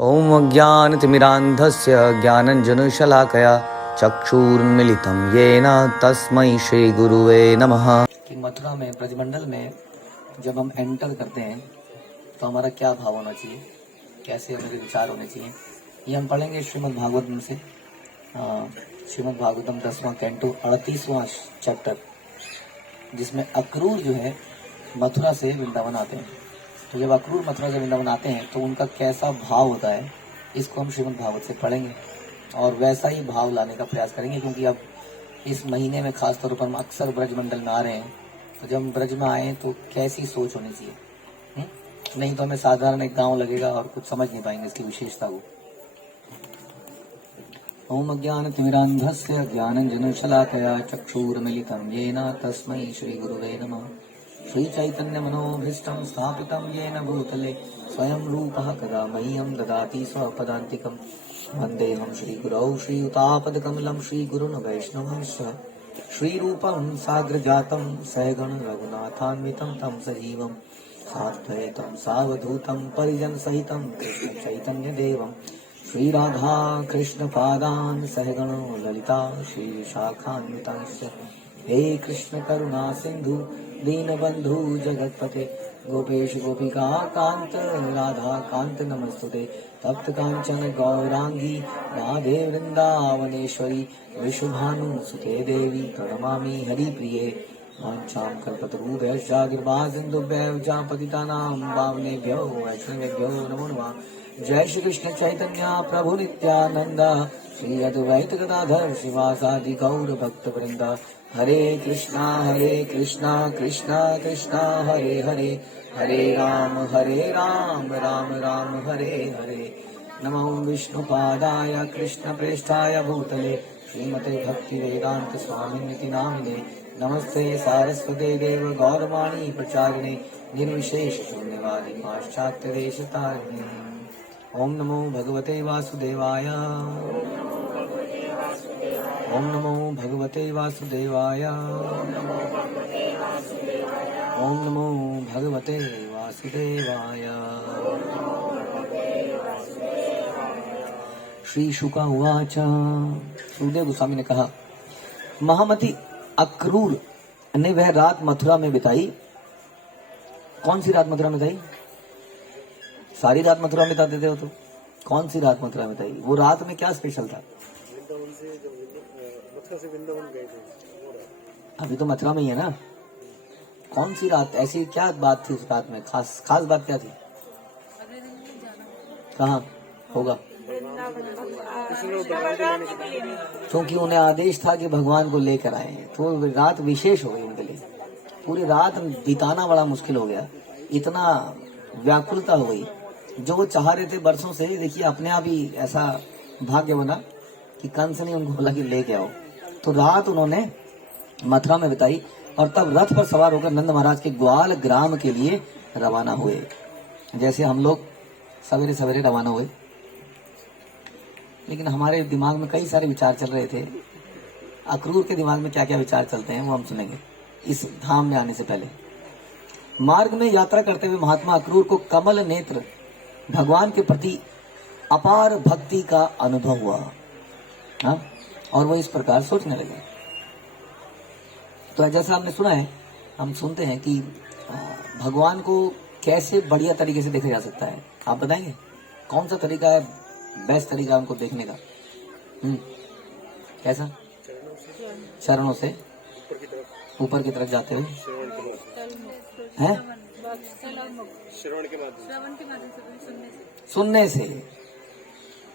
ओम अज्ञानतिमिरान्धस्य ज्ञानञ्जनशलाकया चक्षुरुन्मीलितं येन तस्मै श्रीगुरुवे नमः। कि मथुरा में ब्रजमंडल में जब हम एंटर करते हैं तो हमारा क्या भाव होना चाहिए, कैसे हमारे विचार होने चाहिए, ये हम पढ़ेंगे श्रीमद् भागवतम से। श्रीमद् भागवतम 10वां कैंटो 38वां चैप्टर, जिसमें अक्रूर जो है मथुरा से वृंदावन आते हैं। तो जब अक्रूर मथुरा से वृंदावन आते हैं तो उनका कैसा भाव होता है, इसको हम श्रीमद् भागवत से पढ़ेंगे और वैसा ही भाव लाने का प्रयास करेंगे। क्योंकि अब इस महीने में खास तौर पर हम अक्सर ब्रजमंडल में आ रहे हैं, तो जब हम ब्रज में आए तो कैसी सोच होनी चाहिए। नहीं तो हमें साधारण एक गाँव लगेगा और कुछ समझ नहीं पाएंगे इसकी विशेषता को। ओम अज्ञानतिमिरान्धस्य ज्ञानञ्जनशलाकया चक्षुरुन्मीलितं येन तस्मै श्रीगुरुवे नमः। श्रीचैतन्यमनोभीष्टं स्थापितं येन भूतले स्वयं रूपः कदा मह्यं ददाति स्वपदान्तिकं। वन्देऽहं श्रीगुरौ श्रीयुतापदकमलं श्रीगुरुन् वैष्णवंश्च। श्रीरूपं साग्रजातं सहगण रघुनाथान्वितं तं सजीवं साद्वैतं सावधूतं परिजनसहितं कृष्णचैतन्यदेवं श्रीराधा कृष्णपादान् सहगण ललिता श्रीविशाखान्वितांश्च। हे कृष्ण करुणा सिंधु दीनबंधु जगतपते गोपेश गोपिका कांत राधा कांत नमस्तुते। तप्त कांचन गौरांगी राधे वृंदावनेश्वरी विश्वभानुसुते देवी प्रणमामि हरिप्रिये। वाञ्छां कल्पतरुभ्यश्च कृपासिन्धुभ्यश्च पतितानां पावनेभ्यो वैष्णवेभ्यो नमो नमः। जय श्री कृष्ण चैतन्य प्रभु नित्यानंद श्री अद्वैत गदाधर श्रीवासादि गौर भक्त वृंद। हरे कृष्णा कृष्णा कृष्णा हरे हरे, हरे राम राम राम हरे हरे। नमो विष्णुपादाय कृष्ण प्रेष्ठाय भूतले श्रीमते भक्ति वेदांत स्वामिनिति नामिने। नमस्ते सारस्वते देव गौरवाणी प्रचारिणे निर्विशेष शून्यवादी पाश्चात्य देशतारिणे। ओम नमो भगवते वासुदेवाय, ओम नमो भगवते वासुदेवाय, ओम नमो भगवते वासुदेवाय। श्री शुका उवाच। सुखदेव गोस्वामी ने कहा, महामति अक्रूर ने वह रात मथुरा में बिताई। कौन सी रात मथुरा में बिताई? सारी रात मथुरा में बिताते थे वो। तो कौन सी रात मथुरा में बिताई? वो रात में क्या स्पेशल था? अभी तो मथुरा में ही है ना। कौन सी रात, ऐसी क्या बात थी उस रात में? खास बात क्या थी? कहाँ होगा? क्योंकि उन्हें आदेश था कि भगवान को लेकर आए, तो रात विशेष हो गई उनके लिए। पूरी रात बिताना बड़ा मुश्किल हो गया, इतना व्याकुलता हो गई। जो वो चाह रहे थे बरसों से, देखिए अपने आप ही ऐसा भाग्य बना कि कंस ने उनको बोला कि लेके आओ। तो रात उन्होंने मथुरा में बिताई और तब रथ पर सवार होकर नंद महाराज के ग्वाल ग्राम के लिए रवाना हुए। जैसे हम लोग सवेरे सवेरे रवाना हुए, लेकिन हमारे दिमाग में कई सारे विचार चल रहे थे। अक्रूर के दिमाग में क्या क्या विचार चलते हैं वो हम सुनेंगे इस धाम में आने से पहले। मार्ग में यात्रा करते हुए महात्मा अक्रूर को कमल नेत्र भगवान के प्रति अपार भक्ति का अनुभव हुआ। हाँ? और वो इस प्रकार सोचने लगे। तो जैसा आपने सुना है, हम सुनते हैं कि भगवान को कैसे बढ़िया तरीके से देखा जा सकता है। आप बताएंगे कौन सा तरीका है बेस्ट तरीका उनको देखने का? कैसा? चरणों से ऊपर की तरफ जाते हुए हैं, श्रवण के माध्यम सुनने से।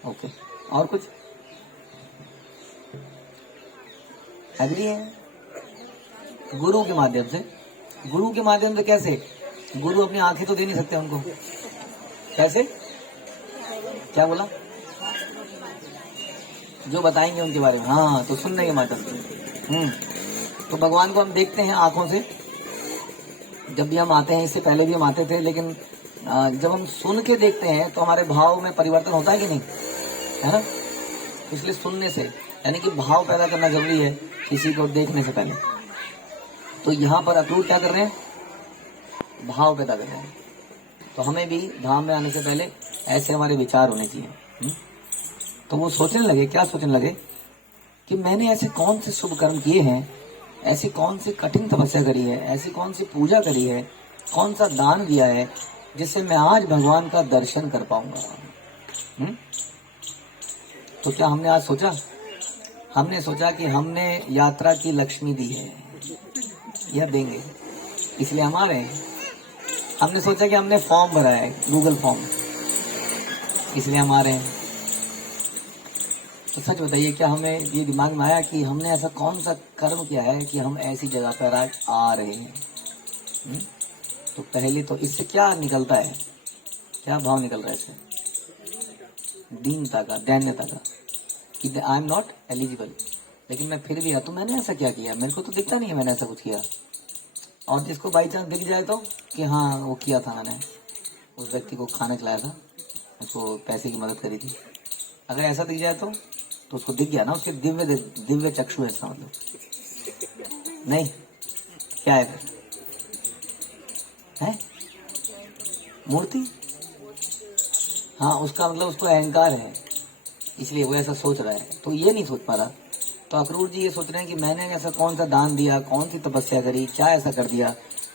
ओके, और कुछ एग्री है? गुरु के माध्यम से। गुरु के माध्यम से कैसे? गुरु अपनी आंखें तो दे नहीं सकते उनको, कैसे? क्या बोला? जो बताएंगे उनके बारे में। हाँ, तो सुनने के माध्यम से। तो भगवान को हम देखते हैं आंखों से जब भी हम आते हैं। इससे पहले भी हम आते थे, लेकिन जब हम सुन के देखते हैं तो हमारे भाव में परिवर्तन होता है कि नहीं, है ना? इसलिए सुनने से, यानी कि भाव पैदा करना जरूरी है किसी को देखने से पहले। तो यहाँ पर अक्रूर क्या कर रहे हैं? भाव पैदा कर रहे हैं। तो हमें भी धाम में आने से पहले ऐसे हमारे विचार होने चाहिए। तो वो सोचने लगे, क्या सोचने लगे कि मैंने ऐसे कौन से शुभ कर्म किए हैं, ऐसी कौन सी कठिन तपस्या करी है, ऐसी कौन सी पूजा करी है, कौन सा दान दिया है जिससे मैं आज भगवान का दर्शन कर पाऊंगा। तो क्या हमने आज सोचा? हमने सोचा कि हमने यात्रा की लक्ष्मी दी है, यह देंगे, इसलिए हम आ रहे हैं। हमने सोचा कि हमने फॉर्म भरा है, गूगल फॉर्म, इसलिए हम आ रहे हैं। तो सच बताइए, क्या हमें ये दिमाग में आया कि हमने ऐसा कौन सा कर्म किया है कि हम ऐसी जगह पर आज आ रहे हैं? तो पहले तो इससे क्या निकलता है, क्या भाव निकल रहा है इससे? दीनता का, दैन्यता का, कि आई एम नॉट एलिजिबल। लेकिन मैं फिर भी आ, तो मैंने ऐसा क्या किया? मेरे को तो दिखता नहीं है मैंने ऐसा कुछ किया। और जिसको बाई चांस दिख जाए तो कि हाँ वो किया था, मैंने उस व्यक्ति को खाना खिलाया था, उसको पैसे की मदद करी थी, अगर ऐसा दिख जाए तो उसको दिख गया ना, उसके दिव्य चक्षु है, इसका मतलब नहीं क्या है फिर? है मूर्ति। हाँ, उसका मतलब उसको अहंकार है, इसलिए वो ऐसा सोच रहा है। तो ये नहीं सोच पा रहा। तो अक्रूर जी ये सोच रहे हैं कि मैंने ऐसा कौन सा दान दिया, कौन सी तपस्या करी, क्या ऐसा कर दिया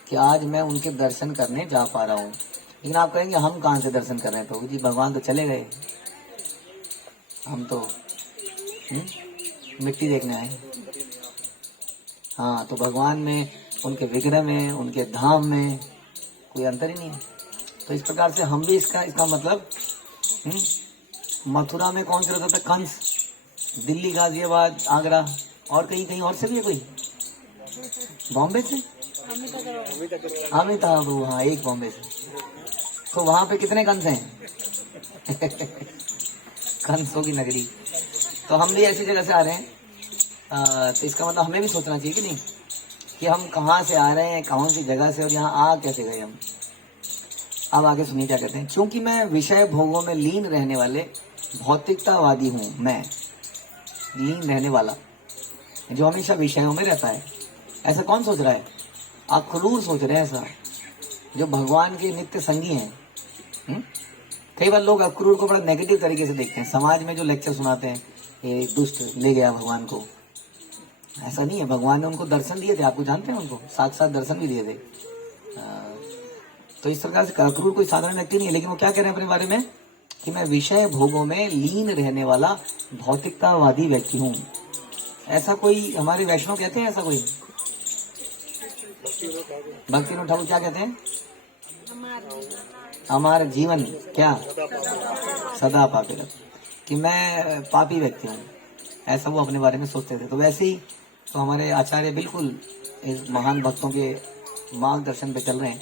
कि आज मैं उनके दर्शन करने जा पा रहा हूँ। लेकिन आप कहेंगे हम कहाँ से दर्शन कर रहे हैं प्रभु जी, भगवान तो चले गए, हम तो मिट्टी देखने आए। हाँ, तो भगवान में, उनके विग्रह में, उनके धाम में कोई अंतर ही नहीं है। तो इस प्रकार से हम भी इसका मतलब मथुरा में कौन से रहता था? कंस। दिल्ली, गाजियाबाद, आगरा और कहीं कहीं और से भी है कोई, बॉम्बे से अमिताभ, हाँ एक बॉम्बे से। तो वहां पे कितने कंस हैं? कंसों की नगरी। तो हम भी ऐसी जगह से आ रहे हैं। तो इसका मतलब हमें भी सोचना चाहिए कि नहीं, कि हम कहाँ से आ रहे हैं, कौन सी जगह से, और यहाँ आ कैसे गए हम। अब आगे सुनिए क्या कहते हैं। क्योंकि मैं विषय भोगों में लीन रहने वाले भौतिकतावादी हूँ, मैं लीन रहने वाला जो हमेशा विषयों में रहता है। ऐसा कौन सोच रहा है? अक्रूर सोच रहे हैं ऐसा, जो भगवान के नित्य संगी हैं। कई बार लोग अक्रूर को बड़ा नेगेटिव तरीके से देखते हैं। समाज में जो लेक्चर सुनाते हैं, ये दुष्ट ले गया भगवान को, ऐसा नहीं है। भगवान ने उनको दर्शन दिए थे, आपको जानते हैं, उनको साक्षात दर्शन भी दिए थे। तो इस प्रकार से अक्रूर कोई साधारण व्यक्ति नहीं है। लेकिन वो क्या कह रहे हैं अपने बारे में कि मैं विषय भोगों में लीन रहने वाला भौतिकतावादी व्यक्ति हूँ। ऐसा कोई हमारे वैष्णव कहते हैं, ऐसा कोई भक्तिविनोद ठाकुर क्या कहते हैं? हमारा जीवन क्या सदा पापी रत, कि मैं पापी व्यक्ति हूँ, ऐसा वो अपने बारे में सोचते थे। तो वैसे ही तो हमारे आचार्य बिल्कुल इस महान भक्तों के मार्गदर्शन पे चल रहे हैं।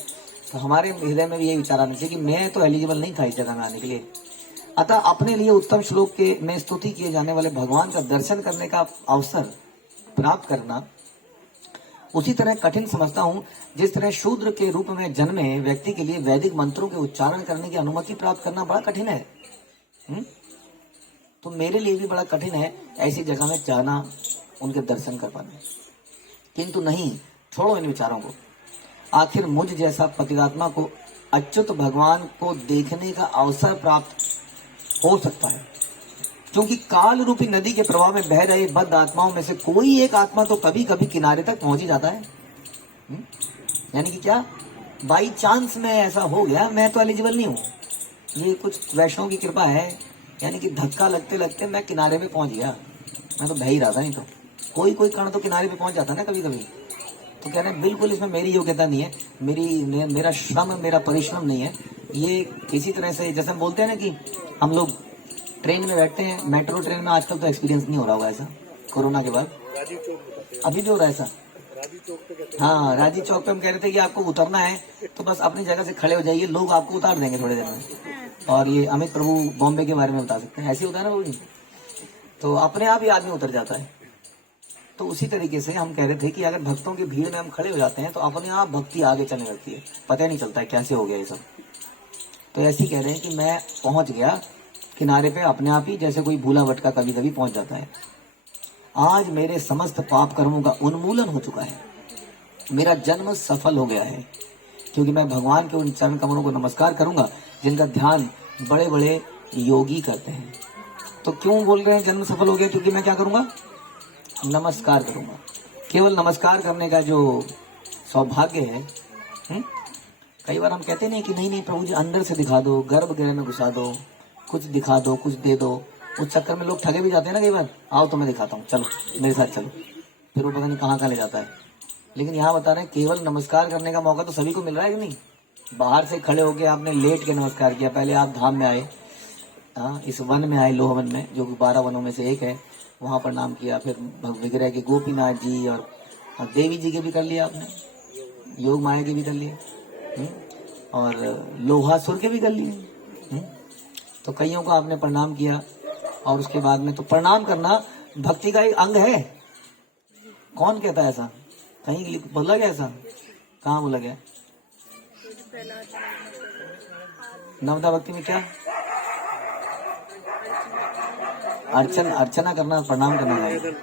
तो हमारे हृदय में भी यही विचार आना चाहिए कि मैं तो एलिजिबल नहीं था इस जगह में आने के लिए। अतः अपने लिए उत्तम श्लोक के में स्तुति किए जाने वाले भगवान का दर्शन करने का अवसर प्राप्त करना उसी तरह कठिन समझता हूँ जिस तरह शूद्र के रूप में जन्मे व्यक्ति के लिए वैदिक मंत्रों के उच्चारण करने की अनुमति प्राप्त करना बड़ा कठिन है। तो मेरे लिए भी बड़ा कठिन है ऐसी जगह में जाना, उनके दर्शन कर पाना। किंतु नहीं, छोड़ो इन विचारों को। आखिर मुझ जैसा पतितात्मा को अच्युत भगवान को देखने का अवसर प्राप्त हो सकता है, क्योंकि काल रूपी नदी के प्रवाह में बह रहे बद्ध आत्माओं में से कोई एक आत्मा तो कभी कभी किनारे तक पहुंच ही जाता है। यानी कि क्या, बाई चांस में ऐसा हो गया, मैं तो एलिजिबल नहीं हूँ, ये कुछ वैष्णव की कृपा है। यानी कि धक्का लगते लगते मैं किनारे पे पहुंच गया, मैं तो बह ही रहा था, नहीं तो कोई कण तो किनारे पे पहुंच जाता ना कभी कभी। तो कह रहे हैं बिल्कुल इसमें मेरी योग्यता नहीं है, मेरा श्रम, मेरा परिश्रम नहीं है। ये किसी तरह से, जैसे हम बोलते हैं ना कि हम लोग ट्रेन में बैठते हैं, मेट्रो ट्रेन में आजकल तो एक्सपीरियंस नहीं हो रहा होगा ऐसा, कोरोना के बाद अभी भी हो रहा है ऐसा। हाँ, राजीव चौक पे हम कह रहे थे कि आपको उतरना है तो बस अपनी जगह से खड़े हो जाइए, लोग आपको उतार देंगे थोड़ी देर में। और ये अमित प्रभु बॉम्बे के बारे में बता सकते हैं, ऐसे होता है ना वो जी, तो अपने आप ही आदमी उतर जाता है। तो उसी तरीके से हम कह रहे थे कि अगर भक्तों की भीड़ में हम खड़े हो जाते हैं तो अपने आप भक्ति आगे चलने लगती है, पता ही नहीं चलता है कैसे हो गया ये सब। तो ऐसे ही कह रहे हैं कि मैं पहुंच गया किनारे पे अपने आप ही, जैसे कोई भूला भटका कभी कभी पहुंच जाता है। आज मेरे समस्त पाप कर्मों का उन्मूलन हो चुका है, मेरा जन्म सफल हो गया है, क्योंकि मैं भगवान के उन चरण कमलों को नमस्कार करूंगा जिनका ध्यान बड़े बड़े योगी करते हैं। तो क्यों बोल रहे हैं जन्म सफल हो गया? क्योंकि मैं क्या करूंगा? नमस्कार करूंगा। केवल नमस्कार करने का जो सौभाग्य है, कई बार हम कहते नहीं कि नहीं नहीं प्रभु जी अंदर से दिखा दो, गर्भगृह में घुसा दो, कुछ दिखा दो, कुछ दे दो। उस चक्कर में लोग ठगे भी जाते हैं ना कई बार। आओ तो मैं दिखाता हूँ, चलो मेरे साथ चलो, फिर वो पता नहीं कहाँ कहाँ ले जाता है। लेकिन यहाँ बता रहे हैं केवल नमस्कार करने का मौका तो सभी को मिल रहा है कि नहीं? बाहर से खड़े होके आपने लेट के नमस्कार किया। पहले आप धाम में आए, इस वन में आए, लोह वन में, जो कि 12 वनों में से एक है, वहां प्रणाम किया। फिर विग्रह के गोपीनाथ जी और देवी जी के भी कर लिया आपने, योग माया के भी कर लिए, और लोहासुर के भी कर लिए। तो कईयों को आपने प्रणाम किया। और उसके बाद में तो प्रणाम करना भक्ति का एक अंग है। कौन कहता है ऐसा? कहीं बोला गया ऐसा? कहाँ बोला गया? नवदा भक्ति में क्या? अर्चना करना, प्रणाम करना है।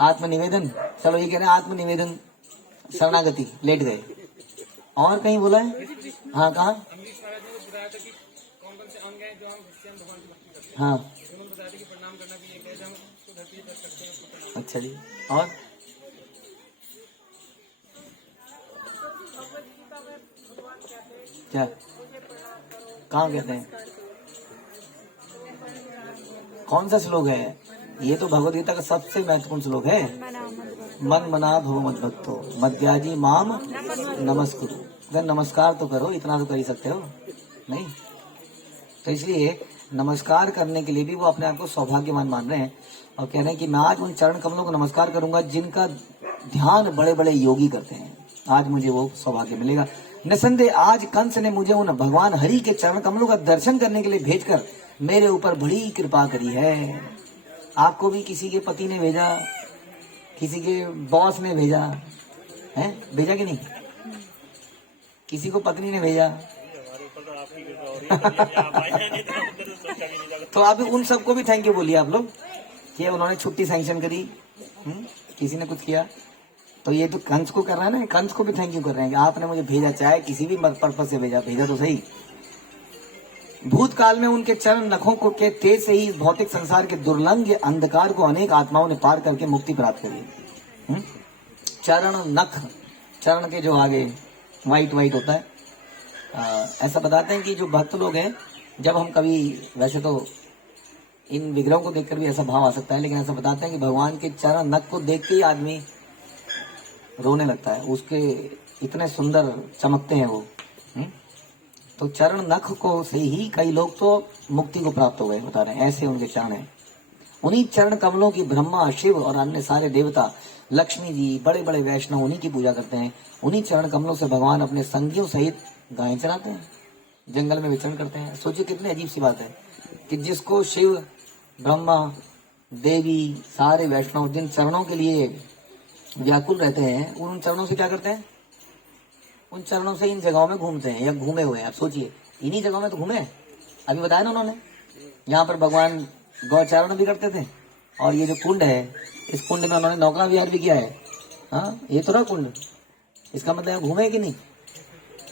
आत्मनिवेदन, चलो ये कह रहे हैं आत्मनिवेदन, शरणागति, लेट गए। और कहीं बोला है? हाँ कहाँ? हाँ अच्छा जी। और क्या कहाँ कहते हैं? कौन सा श्लोक है? ये तो भगवद गीता का सबसे महत्वपूर्ण श्लोक है। मन मना भव मद भक्तो मध्याजी माम नमस्कुरु। अगर नमस्कार तो करो, इतना तो कर ही सकते हो नहीं? तो इसलिए नमस्कार करने के लिए भी वो अपने आप को सौभाग्यवान मान रहे हैं और कह रहे हैं कि मैं आज उन चरण कमलों को नमस्कार करूंगा जिनका ध्यान बड़े बड़े योगी करते हैं। आज मुझे वो सौभाग्य मिलेगा। निसंदेह आज कंस ने मुझे उन भगवान हरि के चरण कमलों का दर्शन करने के लिए भेजकर मेरे ऊपर बड़ी कृपा करी है। आपको भी किसी के पति ने भेजा, किसी के बॉस ने भेजा है, भेजा कि नहीं? किसी को पत्नी ने भेजा तो आप उन सबको भी थैंक यू बोलिए आप लोग कि उन्होंने छुट्टी सैंक्शन करी। किसी ने कुछ किया तो ये तो कंस को कर रहा है ना, कंस को भी थैंक यू कर रहे हैं कि आपने मुझे भेजा, चाहे किसी भी पर्पज से भेजा तो सही। भूतकाल में उनके चरण नखों को के तेज से ही भौतिक संसार के दुर्लंघ अंधकार को अनेक आत्माओं ने पार करके मुक्ति प्राप्त करी। चरण नख, चरण के जो आगे वाइट वाइट होता है, ऐसा बताते हैं कि जो भक्त लोग हैं, जब हम कभी, वैसे तो इन विग्रहों को देखकर भी ऐसा भाव आ सकता है, लेकिन ऐसा बताते हैं कि भगवान के चरण नख को देख के ही आदमी रोने लगता है, उसके इतने सुंदर चमकते हैं वो। तो चरण नख को से ही कई लोग तो मुक्ति को प्राप्त हो गए, बता रहे हैं, ऐसे उनके चरण हैं। उन्हीं चरण कमलों की ब्रह्मा, शिव और अन्य सारे देवता, लक्ष्मी जी, बड़े बड़े वैष्णव उन्हीं की पूजा करते हैं। उन्हीं चरण कमलों से भगवान अपने संगियों सहित गायें चराते हैं, जंगल में विचरण करते हैं। सोचिए कितनी अजीब सी बात है कि जिसको शिव, ब्रह्मा, देवी, सारे वैष्णव जिन चरणों के लिए व्याकुल रहते हैं, उन चरणों से क्या करते हैं? उन चरणों से इन जगहों में घूमते हैं या घूमे हुए हैं। आप सोचिए, इन्हीं जगहों में तो घूमे। अभी बताया ना उन्होंने, यहाँ पर भगवान गौचारण भी करते थे, और ये जो कुंड है, इस कुंड में उन्होंने नौका विहार भी किया है। हाँ, ये तो रहा कुंड, इसका मतलब घूमे कि नहीं?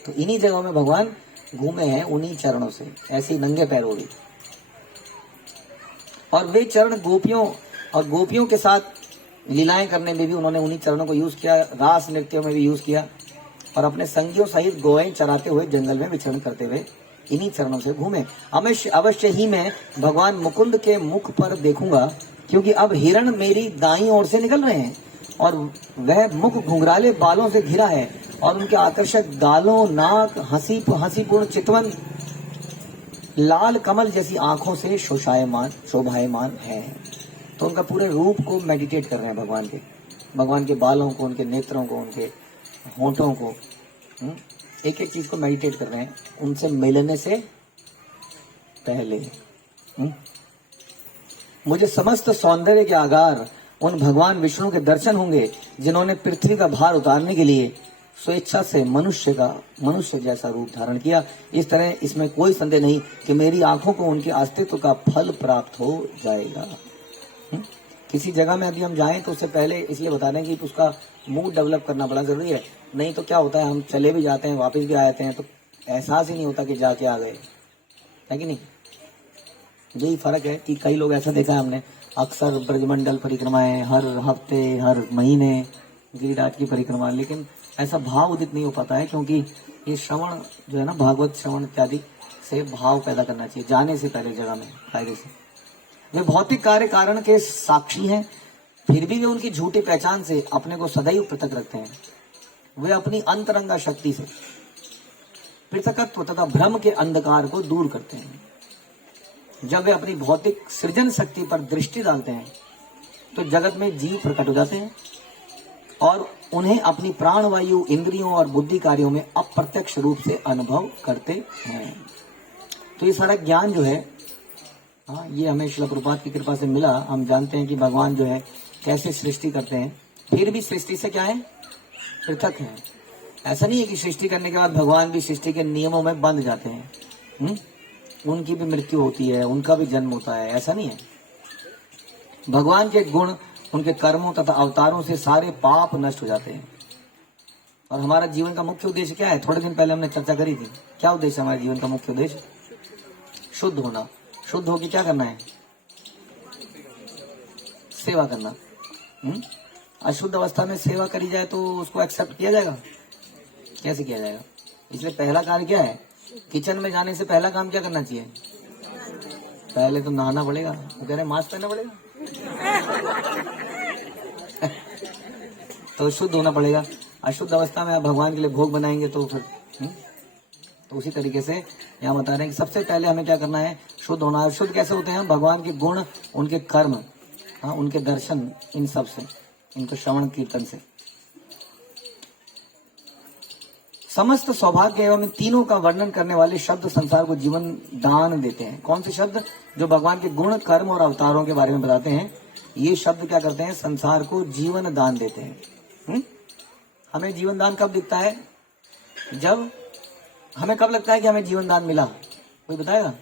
तो इन्हीं जगहों में भगवान घूमे हैं, उन्हीं चरणों से, ऐसे ही नंगे पैरों भी। और वे चरण गोपियों के साथ लीलाएं करने में भी उन्होंने उन्हीं चरणों को यूज किया, रास नृत्यों में भी यूज किया, और अपने संगियों सहित गौएं चराते हुए जंगल में विचरण करते हुए इन्हीं चरणों से घूमे। अवश्य ही मैं भगवान मुकुंद के मुख पर देखूंगा, क्योंकि अब हिरण मेरी दाईं ओर से निकल रहे हैं और वह मुख घुंघराले बालों से घिरा है, और उनके आकर्षक गालों, नाक, हंसीपूर्ण चितवन, लाल कमल जैसी आंखों से शोभायमान है। तो उनका पूरे रूप को मेडिटेट कर रहे हैं भगवान के बालों को, उनके नेत्रों को, उनके होंठों को, एक एक चीज को मेडिटेट कर रहे हैं उनसे मिलने से पहले। मुझे समस्त सौंदर्य के आगार उन भगवान विष्णु के दर्शन होंगे, जिन्होंने पृथ्वी का भार उतारने के लिए स्वेच्छा से मनुष्य जैसा रूप धारण किया। इस तरह इसमें कोई संदेह नहीं कि मेरी आंखों को उनके अस्तित्व का फल प्राप्त हो जाएगा। किसी जगह में अभी हम जाएं तो उससे पहले इसलिए बता रहे हैं कि उसका मूड डेवलप करना बड़ा जरूरी है। नहीं तो क्या होता है, हम चले भी जाते हैं, वापस भी आ जाते हैं, तो एहसास ही नहीं होता कि जाके आ गए। है कि नहीं? यही फर्क है कि कई लोग ऐसा देखा है हमने, अक्सर ब्रजमंडल परिक्रमाएं हर हफ्ते हर महीने गिरिराज की परिक्रमा, लेकिन ऐसा भाव उदित नहीं हो पाता है, क्योंकि ये श्रवण जो है ना, भागवत श्रवण इत्यादि से भाव पैदा करना चाहिए जाने से पहले जगह में फायदे से। वे भौतिक कार्य कारण के साक्षी हैं, फिर भी वे उनकी झूठी पहचान से अपने को सदैव पृथक रखते हैं। वे अपनी अंतरंगा शक्ति से पृथकत्व तथा भ्रम के अंधकार को दूर करते हैं। जब वे अपनी भौतिक सृजन शक्ति पर दृष्टि डालते हैं तो जगत में जीव प्रकट हो जाते हैं और उन्हें अपनी प्राणवायु, इंद्रियों और बुद्धि कार्यों में अप्रत्यक्ष रूप से अनुभव करते हैं। तो ये सारा ज्ञान जो है, हाँ, ये हमें श्रील प्रभुपाद की कृपा से मिला। हम जानते हैं कि भगवान जो है कैसे सृष्टि करते हैं, फिर भी सृष्टि से क्या है, पृथक है। ऐसा नहीं है कि सृष्टि करने के बाद भगवान भी सृष्टि के नियमों में बंध जाते हैं। उनकी भी मृत्यु होती है, उनका भी जन्म होता है, ऐसा नहीं है। भगवान के गुण, उनके कर्मों तथा अवतारों से सारे पाप नष्ट हो जाते हैं। और हमारा जीवन का मुख्य उद्देश्य क्या है? थोड़े दिन पहले हमने चर्चा करी थी। क्या उद्देश्य हमारे जीवन का मुख्य उद्देश्य? शुद्ध होना। शुद्ध होकर क्या करना है? सेवा करना। अशुद्ध अवस्था में सेवा करी जाए तो उसको एक्सेप्ट किया जाएगा? कैसे किया जाएगा? इसलिए पहला कार्य क्या है? किचन में जाने से पहला काम क्या करना चाहिए? पहले तो नहाना पड़ेगा। वो कह रहे मास्क पहनना पड़ेगा। तो शुद्ध होना पड़ेगा। अशुद्ध अवस्था में आप भगवान के लिए भोग बनाएंगे तो फिर तो उसी तरीके से यहाँ बता रहे हैं कि सबसे पहले हमें क्या करना है? शुद्ध होना है। शुद्ध कैसे होते हैं? भगवान के गुण, उनके कर्म, हाँ, उनके दर्शन, इन सब से, इनके श्रवण कीर्तन से। समस्त सौभाग्य एवं इन तीनों का वर्णन करने वाले शब्द संसार को जीवन दान देते हैं। कौन से शब्द? जो भगवान के गुण, कर्म और अवतारों के बारे में बताते हैं। ये शब्द क्या करते हैं? संसार को जीवन दान देते हैं। हमें जीवन दान कब दिखता है? जब हमें कब लगता है कि हमें जीवन दान मिला? कोई बताएगा?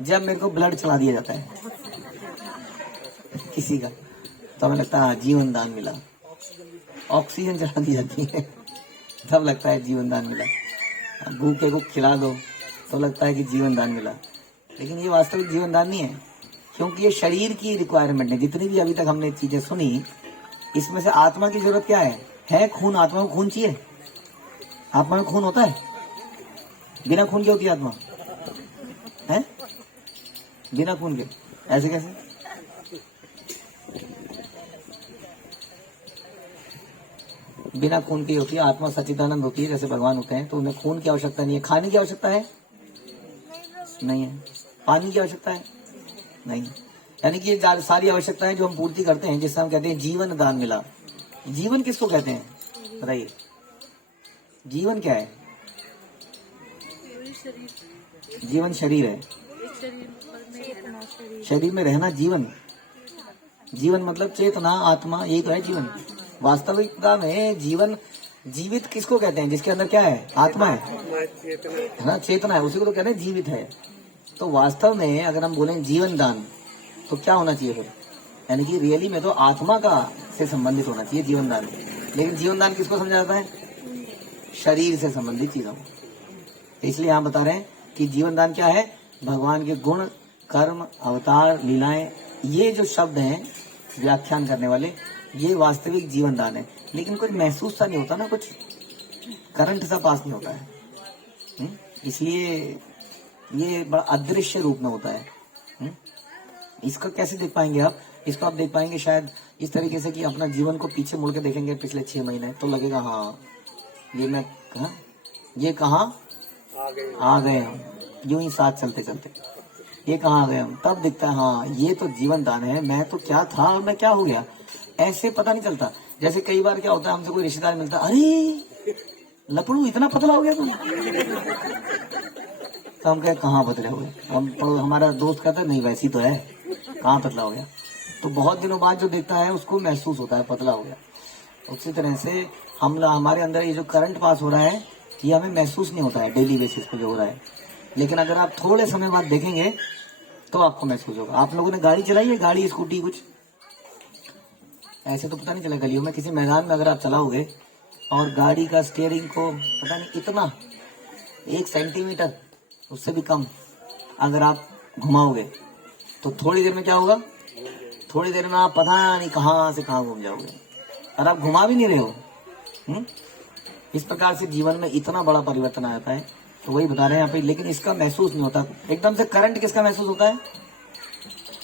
जब मेरे को ब्लड चला दिया जाता है किसी का, तो हमें लगता है हाँ जीवन दान मिला। ऑक्सीजन चला दी जाती है तब लगता है जीवन दान मिला। भूखे को खिला दो तो लगता है कि जीवन दान मिला। लेकिन ये वास्तविक जीवन दान नहीं है, क्योंकि ये शरीर की रिक्वायरमेंट है। जितनी भी अभी तक हमने चीजें सुनी, इसमें से आत्मा की जरूरत क्या है? खून। आत्मा को खून चाहिए। आत्मा में खून होता है? बिना खून के होती है आत्मा? है बिना खून के? ऐसे कैसे? बिना खून की होती है आत्मा। सच्चिदानंद होती है, जैसे भगवान होते हैं। तो उन्हें खून की आवश्यकता नहीं है। खाने की आवश्यकता है? नहीं है। पानी की आवश्यकता है? नहीं। यानी कि ये सारी आवश्यकताएं जो हम पूर्ति करते हैं, जिससे हम कहते हैं जीवन दान मिला। जीवन किसको कहते हैं बताइए? जीवन क्या है? जीवन शरीर है। शरीर में रहना जीवन। जीवन मतलब चेतना, आत्मा, यही तो है जीवन। वास्तविकता में जीवन, जीवित किसको कहते हैं? जिसके अंदर क्या है? आत्मा है ना, चेतना है, उसी को तो कहते हैं जीवित है। तो वास्तव में अगर हम बोलें जीवन दान, तो क्या होना चाहिए फिर? यानी कि रियली में तो आत्मा का से संबंधित होना चाहिए जीवन दान। लेकिन जीवन दान किसको समझा जाता है? शरीर से संबंधित चीजों। इसलिए यहाँ बता रहे हैं कि जीवन दान क्या है? भगवान के गुण, कर्म, अवतार, लीलाएं, ये जो शब्द हैं व्याख्यान करने वाले, ये वास्तविक जीवन दान है। लेकिन कुछ महसूस सा नहीं होता ना, कुछ करंट सा पास नहीं होता है। इसलिए ये बड़ा अदृश्य रूप में होता है। इसको कैसे देख पाएंगे आप? इसको आप देख पाएंगे शायद इस तरीके से कि अपना जीवन को पीछे मुड़ के देखेंगे पिछले 6 महीने, तो लगेगा हाँ ये कहाँ आ गए हम, यूं ही साथ चलते चलते ये कहाँ आ गए हम। तब दिखता है हाँ ये तो जीवन दान है। मैं तो क्या था और मैं क्या हो गया, ऐसे पता नहीं चलता। जैसे कई बार क्या होता है, हमसे कोई रिश्तेदार मिलता है, अरे लपड़ू इतना पतला हो गया तुम। तो हम कहे कहाँ पतले हो गए? हमारा दोस्त कहता है नहीं वैसी तो है, कहाँ पतला हो गया। तो बहुत दिनों बाद जो देखता है उसको महसूस होता है पतला हो गया। उसी तरह से हमारे अंदर ये जो करंट पास हो रहा है, ये हमें महसूस नहीं होता है डेली बेसिस पे जो हो रहा है। लेकिन अगर आप थोड़े समय बाद देखेंगे तो आपको महसूस होगा। आप लोगों ने गाड़ी चलाई है, गाड़ी, स्कूटी, कुछ ऐसे तो पता नहीं चला गलियों में। किसी मैदान में अगर आप चलाओगे और गाड़ी का स्टीयरिंग को पता नहीं इतना 1 सेंटीमीटर उससे भी कम अगर आप घुमाओगे तो थोड़ी देर में क्या होगा, थोड़ी देर में आप पता नहीं कहाँ से कहाँ घूम जाओगे, और आप घुमा भी नहीं रहे हो। इस प्रकार से जीवन में इतना बड़ा परिवर्तन आ जाता है। तो वही बता रहे हैं यहाँ पे, लेकिन इसका महसूस नहीं होता एकदम से। करंट किसका महसूस होता है?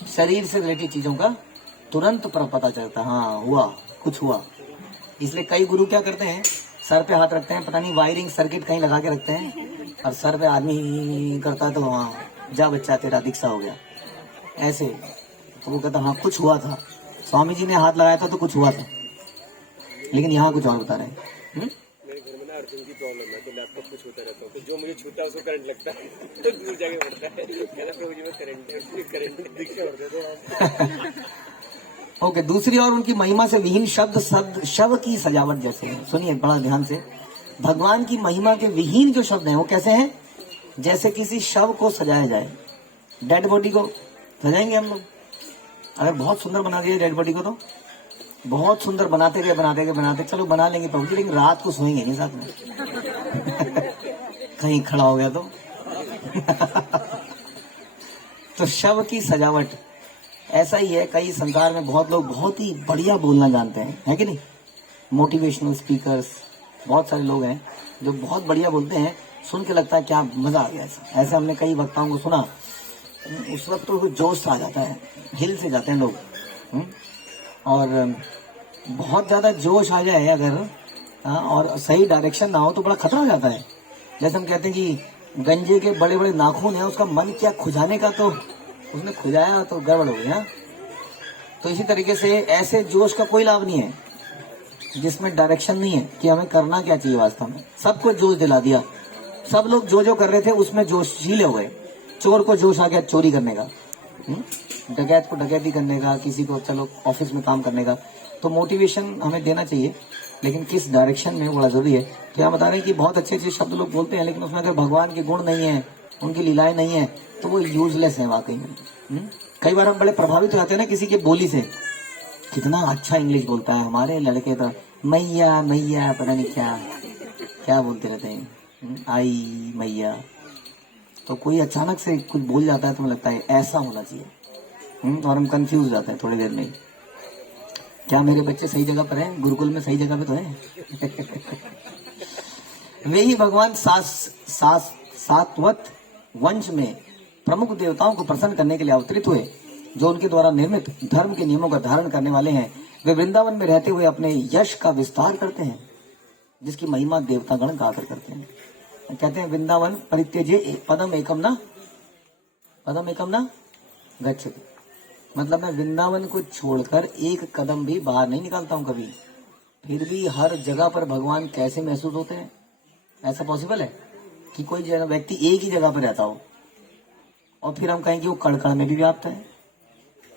शरीर से रिलेटेड चीजों का तुरंत पता चलता है, हाँ हुआ, कुछ हुआ। इसलिए कई गुरु क्या करते हैं, सर पे हाथ रखते हैं, पता नहीं वायरिंग सर्किट कहीं लगा के रखते हैं, और सर पे आदमी करता है तो हाँ जा बच्चा तेरा दीक्षा हो गया, ऐसे। तो वो कहता हाँ कुछ हुआ था, स्वामी जी ने हाथ लगाया था तो कुछ हुआ था, लेकिन यहाँ कुछ और बता रहे हैं। मेरे घर में ना अर्जुन की प्रॉब्लम है, तो लैपटॉप पे छूता रहता हूँ, तो जो मुझे छूता है उसको करंट लगता है, तो दूर जाके पड़ता है, कहना प्रभु जी में करंट है, करंट दीक्षा हो जाता है। ओके, दूसरी ओर उनकी महिमा से विहीन शब्द शव की सजावट जैसे है। सुनिए बड़ा ध्यान से, भगवान की महिमा के विहीन जो शब्द हैं वो कैसे हैं? जैसे किसी शव को सजाया जाए, डेड बॉडी को सजाएंगे हम लोग, अगर बहुत सुंदर बना दिया डेड बॉडी को तो बहुत सुंदर बनाते गए, चलो बना लेंगे प्रभु जी, लेकिन रात को सोएंगे नहीं साथ में कहीं खड़ा हो गया तो तो शव की सजावट ऐसा ही है। कई संसार में बहुत लोग बहुत ही बढ़िया बोलना जानते हैं, है कि नहीं? मोटिवेशनल स्पीकर्स बहुत सारे लोग हैं जो बहुत बढ़िया बोलते हैं, सुन के लगता है क्या मजा आ गया। ऐसे हमने कई वक्ताओं को सुना, उस वक्त तो जोश आ जाता है, हिल से जाते हैं लोग। और बहुत ज्यादा जोश आ जाए अगर और सही डायरेक्शन ना हो तो बड़ा खतरा हो जाता है। जैसे हम कहते हैं कि गंजे के बड़े बड़े नाखून है, उसका मन क्या खुजाने का, तो उसने खुजाया तो गड़बड़ हो गई। तो इसी तरीके से ऐसे जोश का कोई लाभ नहीं है जिसमें डायरेक्शन नहीं है कि हमें करना क्या चाहिए। वास्तव में सबको जोश दिला दिया, सब लोग जो कर रहे थे उसमें जोशीले हो गए। चोर को जोश आ गया चोरी करने का, डकैत को डकैती करने का, किसी को चलो ऑफिस में काम करने का। तो मोटिवेशन हमें देना चाहिए, लेकिन किस डायरेक्शन में बड़ा जरूरी है। कि हम बता रहे हैं कि बहुत अच्छे अच्छे शब्द लोग बोलते हैं, लेकिन उसमें अगर भगवान के गुण नहीं है, उनकी लीलाएं नहीं है, तो वो यूजलेस है वाकई में। कई बार हम बड़े प्रभावित हो जाते हैं ना किसी के बोली से, कितना अच्छा इंग्लिश बोलता है हमारे लड़के, तो मैया मैया पता नहीं क्या क्या बोलते रहते हैं, आई मैया। तो कोई अचानक से कुछ बोल जाता है तो मुझे लगता है ऐसा होना चाहिए, और हम कंफ्यूज हो जाते हैं थोड़ी देर में, क्या मेरे बच्चे सही जगह पर हैं, गुरुकुल में सही जगह पे तो है। वे ही भगवान सातवत वंश में प्रमुख देवताओं को प्रसन्न करने के लिए अवतरित हुए, जो उनके द्वारा निर्मित धर्म के नियमों का धारण करने वाले हैं। वे वृंदावन में रहते हुए अपने यश का विस्तार करते हैं, जिसकी महिमा देवतागण गाकर करते हैं। कहते हैं वृंदावन परित्यज्य पदम एकम ना गच्छति, मतलब मैं वृंदावन को छोड़कर एक कदम भी बाहर नहीं निकालता हूँ कभी। फिर भी हर जगह पर भगवान कैसे महसूस होते हैं? ऐसा पॉसिबल है कि कोई जगह व्यक्ति एक ही जगह पर रहता हो और फिर हम कहें कि वो कण में भी व्याप्त है?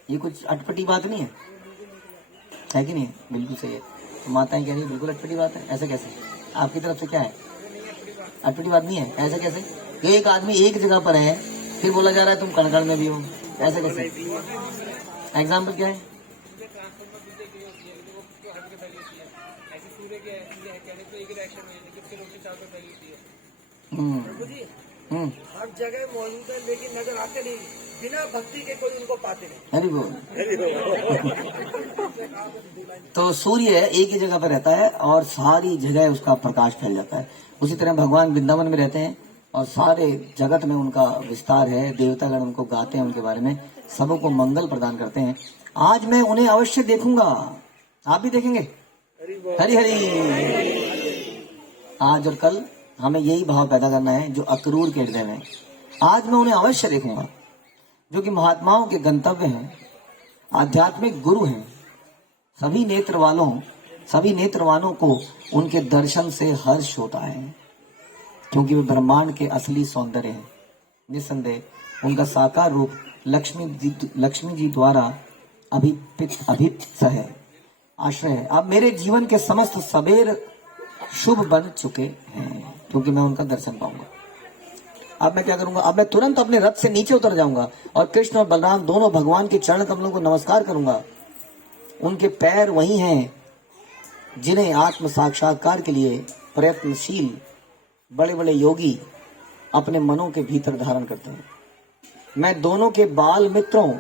ये कुछ अटपटी बात नहीं है कि नहीं? बिल्कुल सही है। तो माताएं कह रही है बिल्कुल अटपटी बात है। ऐसा कैसे? आपकी तरफ से क्या है? अटपटी बात नहीं है। ऐसा कैसे? एक आदमी एक जगह पर है, फिर बोला जा रहा है तुम कण में भी हो, ऐसा कैसे? एग्जाम्पल क्या है? हर जगह मौजूद है, लेकिन नजर आते नहीं, बिना भक्ति के कोई उनको पाते नहीं। हरि बोल। तो सूर्य एक ही जगह पर रहता है और सारी जगह उसका प्रकाश फैल जाता है। उसी तरह भगवान वृंदावन में रहते हैं और सारे जगत में उनका विस्तार है। देवतागण उनको गाते हैं, उनके बारे में सबको मंगल प्रदान करते हैं। आज मैं उन्हें अवश्य देखूंगा, आप भी देखेंगे। हरि हरि। आज और कल हमें यही भाव पैदा करना है जो अक्रूर के हृदय में। आज मैं उन्हें अवश्य देखूंगा, जो कि महात्माओं के गंतव्य हैं, आध्यात्मिक गुरु हैं। सभी नेत्रवालों को उनके दर्शन से हर्ष होता है, क्योंकि वे ब्रह्मांड के असली सौंदर्य हैं। निस्संदेह उनका साकार रूप लक्ष्मी जी द्वारा अभिप्त है, आश्रय है। अब मेरे जीवन के समस्त सबेर शुभ बन चुके हैं, क्योंकि मैं उनका दर्शन पाऊंगा। अब मैं क्या करूंगा? अब मैं तुरंत अपने रथ से नीचे उतर जाऊंगा और कृष्ण और बलराम दोनों भगवान के चरण कमलों को नमस्कार करूंगा। उनके पैर वही हैं जिन्हें आत्म साक्षात्कार के लिए प्रयत्नशील बड़े बड़े योगी अपने मनों के भीतर धारण करते हैं। मैं दोनों के बाल मित्रों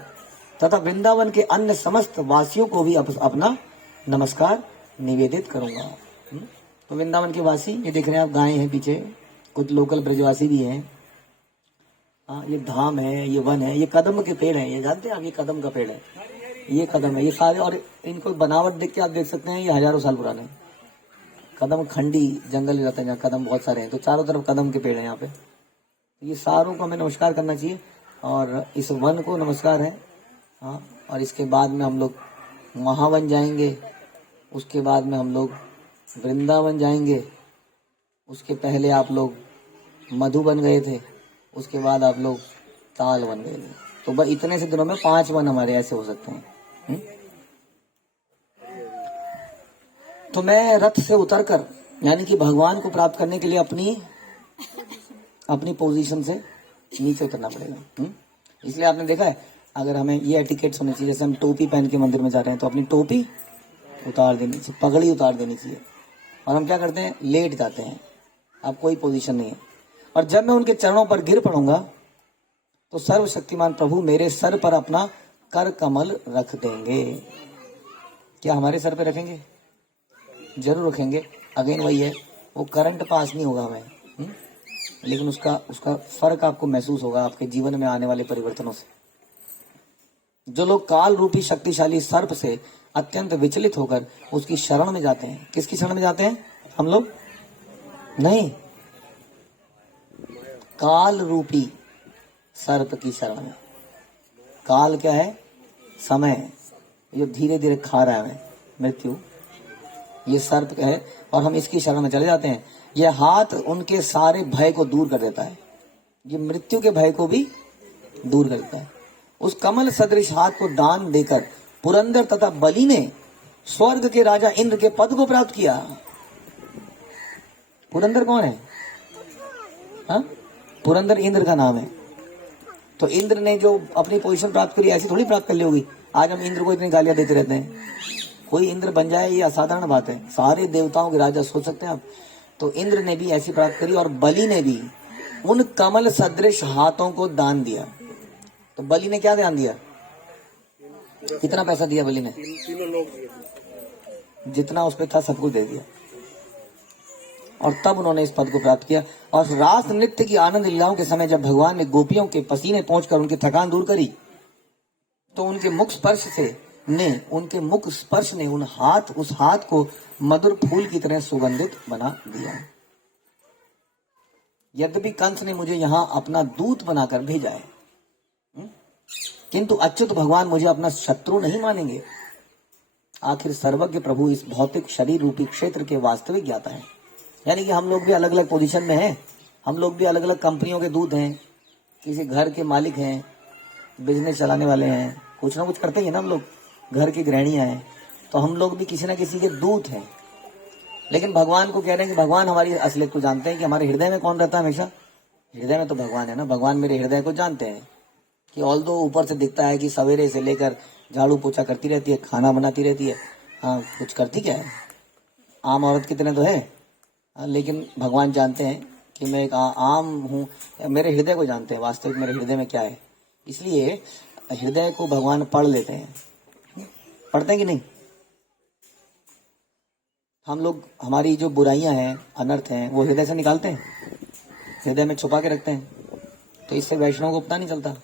तथा वृंदावन के अन्य समस्त वासियों को भी अपना नमस्कार निवेदित करूंगा। तो वृंदावन के वासी, ये देख रहे हैं आप, गायें हैं पीछे, कुछ लोकल ब्रजवासी भी हैं। ये धाम है, ये वन है, ये कदम के पेड़ है, ये जानते हैं आप, ये कदम का पेड़ है, ये कदम है, ये सारे, और इनको बनावट देख के आप देख सकते हैं ये हजारों साल पुराने। कदम खंडी जंगल रहते हैं जहाँ कदम बहुत सारे हैं, तो चारों तरफ कदम के पेड़ है यहाँ पे। ये सारों को हमें नमस्कार करना चाहिए और इस वन को नमस्कार है। हाँ, और इसके बाद में हम लोग महावन जाएंगे, उसके बाद में हम लोग वृंदावन जाएंगे, उसके पहले आप लोग मधुबन गए थे, उसके बाद आप लोग ताल बन गए थे। तो बस इतने से दिनों में 5 वन हमारे ऐसे हो सकते हैं। तो मैं रथ से उतरकर, यानी कि भगवान को प्राप्त करने के लिए अपनी पोजीशन से नीचे उतरना पड़ेगा। इसलिए आपने देखा है, अगर हमें ये एटिकेट्स होने चाहिए, जैसे हम टोपी पहन के मंदिर में जा रहे हैं तो अपनी टोपी उतार देनी चाहिए, पगड़ी उतार देनी चाहिए, और हम क्या करते हैं, लेट जाते हैं, अब कोई पोजीशन नहीं है। और जब मैं उनके चरणों पर गिर पड़ूंगा तो सर्वशक्तिमान प्रभु मेरे सर पर अपना कर कमल रख देंगे। क्या हमारे सर पे रखेंगे? जरूर रखेंगे। अगेन वही है, वो करंट पास नहीं होगा हमें, लेकिन उसका फर्क आपको महसूस होगा आपके जीवन में आने वाले परिवर्तनों से। जो लोग काल रूपी शक्तिशाली सर्प से अत्यंत विचलित होकर उसकी शरण में जाते हैं, किसकी शरण में जाते हैं हम लोग? नहीं, काल रूपी सर्प की शरण में। काल क्या है? समय, जो धीरे धीरे खा रहा है हमें, मृत्यु, ये सर्प है, और हम इसकी शरण में चले जाते हैं। यह हाथ उनके सारे भय को दूर कर देता है, ये मृत्यु के भय को भी दूर कर देता है। उस कमल सदृश हाथ को दान देकर पुरंदर तथा बलि ने स्वर्ग के राजा इंद्र के पद को प्राप्त किया। पुरंदर कौन है? हाँ, पुरंदर इंद्र का नाम है। तो इंद्र ने जो अपनी पोजीशन प्राप्त करी, ऐसी थोड़ी प्राप्त कर ली होगी। आज हम इंद्र को इतनी गालियां देते रहते हैं, कोई इंद्र बन जाए ये असाधारण बात है। सारे देवताओं के राजा सोच सकते हैं आप। तो इंद्र ने भी ऐसी प्राप्त करी, और बलि ने भी उन कमल सदृश हाथों को दान दिया। तो बलि ने क्या दान दिया? कितना पैसा दिया बलि ने? तीनों लोग दिए, जितना उस पे था सब कुछ दे दिया, और तब उन्होंने इस पद को प्राप्त किया। और रास नृत्य की आनंद लीलाओं के समय जब भगवान ने गोपियों के पसीने पहुंचकर उनकी थकान दूर करी, तो उनके मुख स्पर्श ने उस हाथ को मधुर फूल की तरह सुगंधित बना दिया। यद्यपि कंस ने मुझे यहाँ अपना दूत बनाकर भेजा है, किंतु अच्युत भगवान मुझे अपना शत्रु नहीं मानेंगे। आखिर सर्वज्ञ प्रभु इस भौतिक शरीर रूपी क्षेत्र के वास्तविक ज्ञाता है। यानी कि हम लोग भी अलग अलग पोजीशन में हैं, हम लोग भी अलग अलग कंपनियों के दूत हैं, किसी घर के मालिक हैं, बिजनेस चलाने वाले हैं, कुछ ना कुछ करते ही ना हम लोग, घर की गृहणियां हैं, तो हम लोग भी किसी ना किसी के दूत हैं। लेकिन भगवान को कह रहे हैं कि भगवान हमारी असलियत को जानते हैं कि हमारे हृदय में कौन रहता है हमेशा? हृदय में तो भगवान है ना। भगवान मेरे हृदय को जानते हैं कि ऑल्दो ऊपर से दिखता है कि सवेरे से लेकर झाड़ू पोछा करती रहती है, खाना बनाती रहती है, हाँ कुछ करती क्या है, आम औरत कितने तो है, लेकिन भगवान जानते हैं कि मैं एक आम हूँ। मेरे हृदय को जानते हैं, वास्तविक मेरे हृदय में क्या है। इसलिए हृदय को भगवान पढ़ लेते हैं। पढ़ते हैं कि नहीं? हम लोग हमारी जो बुराइयां हैं, अनर्थ हैं, वो हृदय से निकालते हैं, हृदय में छुपा के रखते हैं। तो इससे वैष्णव को पता नहीं चलता,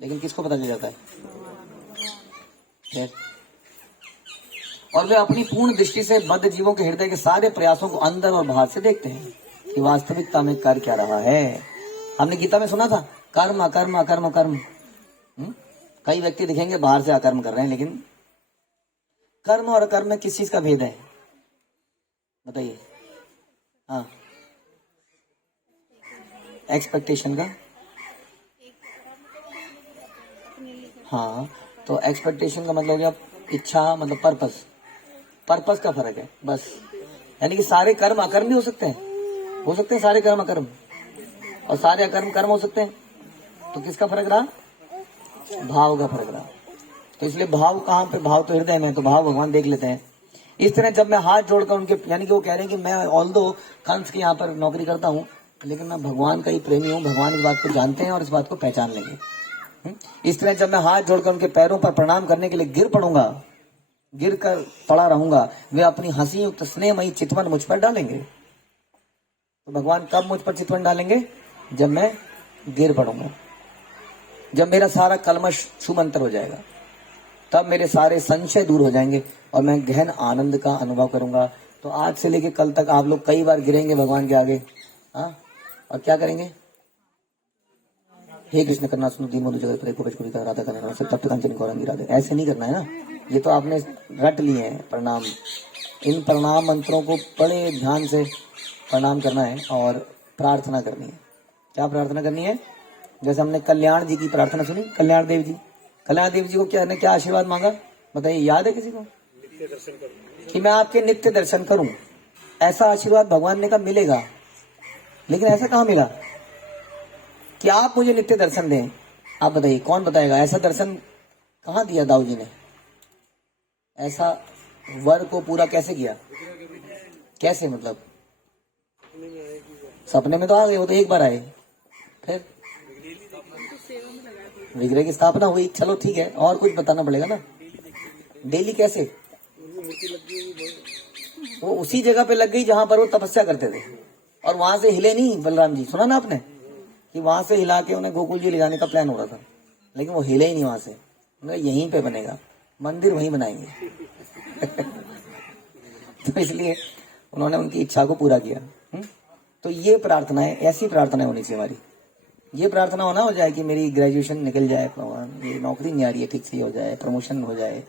लेकिन किसको पता चल जाता है? और वे अपनी पूर्ण दृष्टि से बद्ध जीवों के हृदय के सारे प्रयासों को अंदर और बाहर से देखते हैं कि वास्तविकता में कर क्या रहा है। हमने गीता में सुना था, कर्म अकर्म अकर्म अकर्म। कई व्यक्ति दिखेंगे बाहर से अकर्म कर रहे हैं, लेकिन कर्म और अकर्म में किस चीज का भेद है बताइए? हाँ, एक्सपेक्टेशन का। हाँ, तो एक्सपेक्टेशन का मतलब क्या? इच्छा, मतलब पर्पस का फर्क है बस। यानी कि सारे कर्म अकर्म भी हो सकते हैं सारे कर्म अकर्म, और सारे अकर्म कर्म हो सकते हैं। तो किसका फर्क रहा? भाव का फर्क रहा। तो इसलिए भाव कहाँ पे? भाव तो हृदय में, तो भाव भगवान देख लेते हैं। इस तरह जब मैं हाथ जोड़कर उनके, यानी कि वो कह रहे हैं कि मैं ऑल्दो कंस के यहाँ पर नौकरी करता हूँ, लेकिन मैं भगवान का ही प्रेमी हूँ, भगवान इस बात को जानते हैं और इस बात को पहचान लेंगे। इस तरह जब मैं हाथ जोड़कर उनके पैरों पर प्रणाम करने के लिए गिर पड़ूंगा, गिर कर पड़ा रहूंगा, वे अपनी हंसी युक्त स्नेहमयी चितवन मुझ पर डालेंगे। तो भगवान कब मुझ पर चितवन डालेंगे? जब मैं गिर पड़ूंगा, जब मेरा सारा कलमश छूमंतर हो जाएगा, तब मेरे सारे संशय दूर हो जाएंगे और मैं गहन आनंद का अनुभव करूंगा। तो आज से लेके कल तक आप लोग कई बार गिरेंगे भगवान के आगे, हाँ, और क्या करेंगे? हे कृष्ण करुणा सिंधु दीनबंधु जगत राधा कन्हैया तप्त कांचन गौरांगी राधे। ऐसे नहीं करना है ना, ये तो आपने रट लिए हैं प्रणाम। इन प्रणाम मंत्रों को बड़े ध्यान से प्रणाम करना है और प्रार्थना करनी है। क्या प्रार्थना करनी है? जैसे हमने कल्याण जी की प्रार्थना सुनी, कल्याण देव जी को क्या आशीर्वाद मांगा बताइए, याद है किसी को? कि मैं आपके नित्य दर्शन करूं। ऐसा आशीर्वाद भगवान ने कहा मिलेगा, लेकिन ऐसा कहाँ मिला कि आप मुझे नित्य दर्शन दें? आप बताइए, कौन बताएगा? ऐसा दर्शन कहाँ दिया दाऊ जी ने? ऐसा वर को पूरा कैसे किया? कैसे मतलब? सपने में तो आ गए, वो तो एक बार आए, फिर विग्रह की स्थापना हुई, चलो ठीक है, और कुछ बताना पड़ेगा ना। डेली कैसे? वो उसी जगह पे लग गई जहां पर वो तपस्या करते थे, और वहां से हिले नहीं बलराम जी, सुना ना आपने कि वहां से हिला के उन्हें गोकुल जी ले जाने का प्लान हो रहा था, लेकिन वो हिले ही नहीं वहां से। यहीं पे बनेगा मंदिर, वहीं बनाएंगे। तो इसलिए उन्होंने उनकी इच्छा को पूरा किया। तो ये प्रार्थनाएं, ऐसी प्रार्थनाएं होनी चाहिए हमारी। ये प्रार्थना होना हो जाए कि मेरी ग्रेजुएशन निकल जाए, भगवान ये नौकरी नहीं आ रही है ठीक से हो जाए, प्रमोशन हो जाए,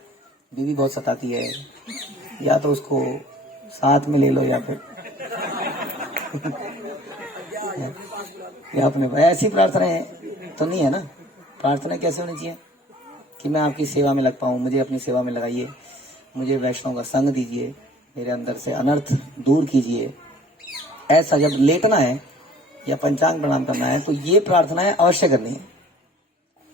बीवी बहुत सताती है, या तो उसको साथ में ले लो या फिर या अपने। ऐसी प्रार्थनाएं तो नहीं है ना। प्रार्थना कैसे होनी चाहिए कि मैं आपकी सेवा में लग पाऊं, मुझे अपनी सेवा में लगाइए, मुझे वैष्णव का संग दीजिए, मेरे अंदर से अनर्थ दूर कीजिए। ऐसा जब लेटना है या पंचांग प्रणाम करना है तो ये प्रार्थनाएं अवश्य करनी है।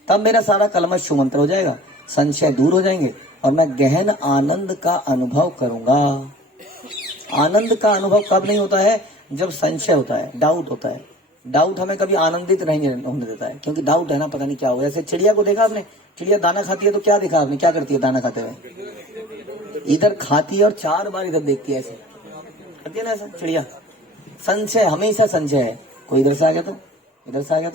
तब मेरा सारा कलमश छूमंतर हो जाएगा, संशय दूर हो जाएंगे और मैं गहन आनंद का अनुभव करूंगा। आनंद का अनुभव कब नहीं होता है? जब संशय होता है, डाउट होता है। डाउट हमें कभी आनंदित नहीं होने देता है, क्योंकि डाउट है ना, पता नहीं क्या होगा। जैसे चिड़िया को देखा आपने, चिड़िया दाना खाती है तो क्या देखा आपने, क्या करती है दाना खाते हुए? इधर खाती है और 4 बार इधर देखती है, ऐसे करती है ना ऐसा चिड़िया। संशय, हमेशा संशय है, कोई इधर से आ गया तो, इधर से आ गया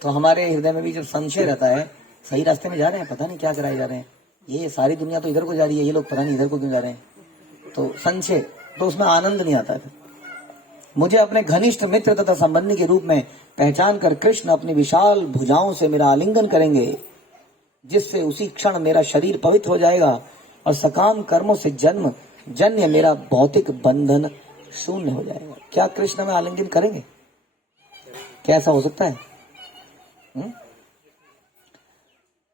तो हमारे हृदय में भी जब संशय रहता है, सही रास्ते में जा रहे हैं, पता नहीं क्या कराए जा रहे हैं, ये सारी दुनिया तो इधर को जा रही है, ये लोग पता नहीं इधर को क्यों जा रहे हैं, तो संशय, तो उसमें आनंद नहीं आता है। मुझे अपने घनिष्ठ मित्र तथा संबंधी के रूप में पहचान कर कृष्ण अपनी विशाल भुजाओं से मेरा आलिंगन करेंगे, जिससे उसी क्षण मेरा शरीर पवित्र हो जाएगा और सकाम कर्मों से जन्य मेरा भौतिक बंधन शून्य हो जाएगा। क्या कृष्ण में आलिंगन करेंगे? क्या ऐसा हो सकता है?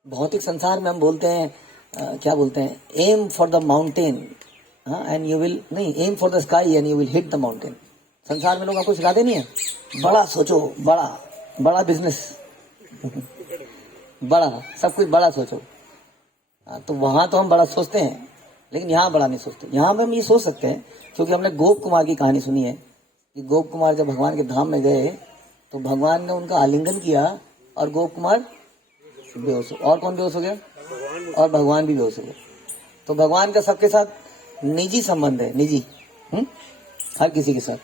भौतिक संसार में हम बोलते हैं, क्या बोलते हैं, aim for the mountain and you will, नहीं, aim for the sky and you will hit the mountain. संसार में लोग आपको सिखाते नहीं है, बड़ा सोचो, बड़ा बिजनेस, बड़ा सब कुछ बड़ा सोचो। तो वहां तो हम बड़ा सोचते हैं, लेकिन यहाँ बड़ा नहीं सोचते। यहाँ हम ये सोच सकते हैं क्योंकि हमने गोप कुमार की कहानी सुनी है कि गोप कुमार जब भगवान के धाम में गए तो भगवान ने उनका आलिंगन किया और गोप कुमार बेहोश, और कौन बेहोश हो गया? और भगवान भी बेहोश हो गया। तो भगवान का सबके साथ निजी संबंध है, निजी, हर किसी के साथ।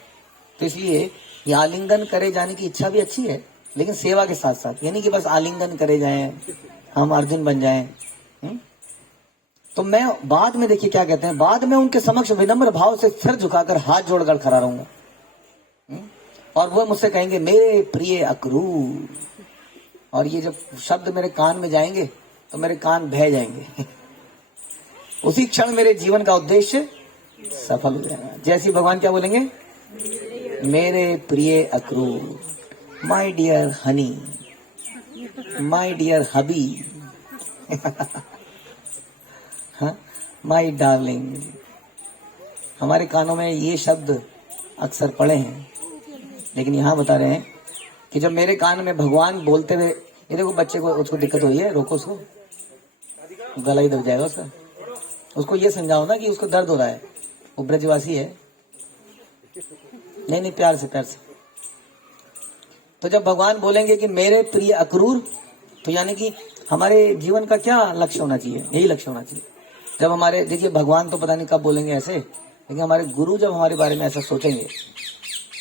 तो इसलिए ये आलिंगन करे जाने की इच्छा भी अच्छी है, लेकिन सेवा के साथ साथ, यानी कि बस आलिंगन करे जाएं, हम अर्जुन बन जाएं। तो मैं बाद में, देखिए क्या कहते हैं, बाद में उनके समक्ष विनम्र भाव से सिर झुकाकर हाथ जोड़कर खड़ा रहूंगा और वो मुझसे कहेंगे मेरे प्रिय अक्रूर। और ये जब शब्द मेरे कान में जाएंगे तो मेरे कान बह जाएंगे। उसी क्षण मेरे जीवन का उद्देश्य सफल हो जाएगा। जैसे भगवान क्या बोलेंगे, मेरे प्रिय Akrur, my dear honey, my dear hubby, my darling. हमारे कानों में ये शब्द अक्सर पड़े हैं, लेकिन यहाँ बता रहे हैं कि जब मेरे कान में भगवान बोलते हुए, ये देखो बच्चे को, उसको दिक्कत हो रही है, रोको उसको, गला ही दब जाएगा उसका। उसको ये समझाओ ना कि उसको दर्द हो रहा है, वो ब्रजवासी है। नहीं, प्यार से, प्यार से। तो जब भगवान बोलेंगे कि मेरे प्रिय अक्रूर, तो यानी कि हमारे जीवन का क्या लक्ष्य होना चाहिए? यही लक्ष्य होना चाहिए। जब हमारे, देखिए भगवान तो पता नहीं कब बोलेंगे ऐसे, लेकिन हमारे गुरु जब हमारे बारे में ऐसा सोचेंगे,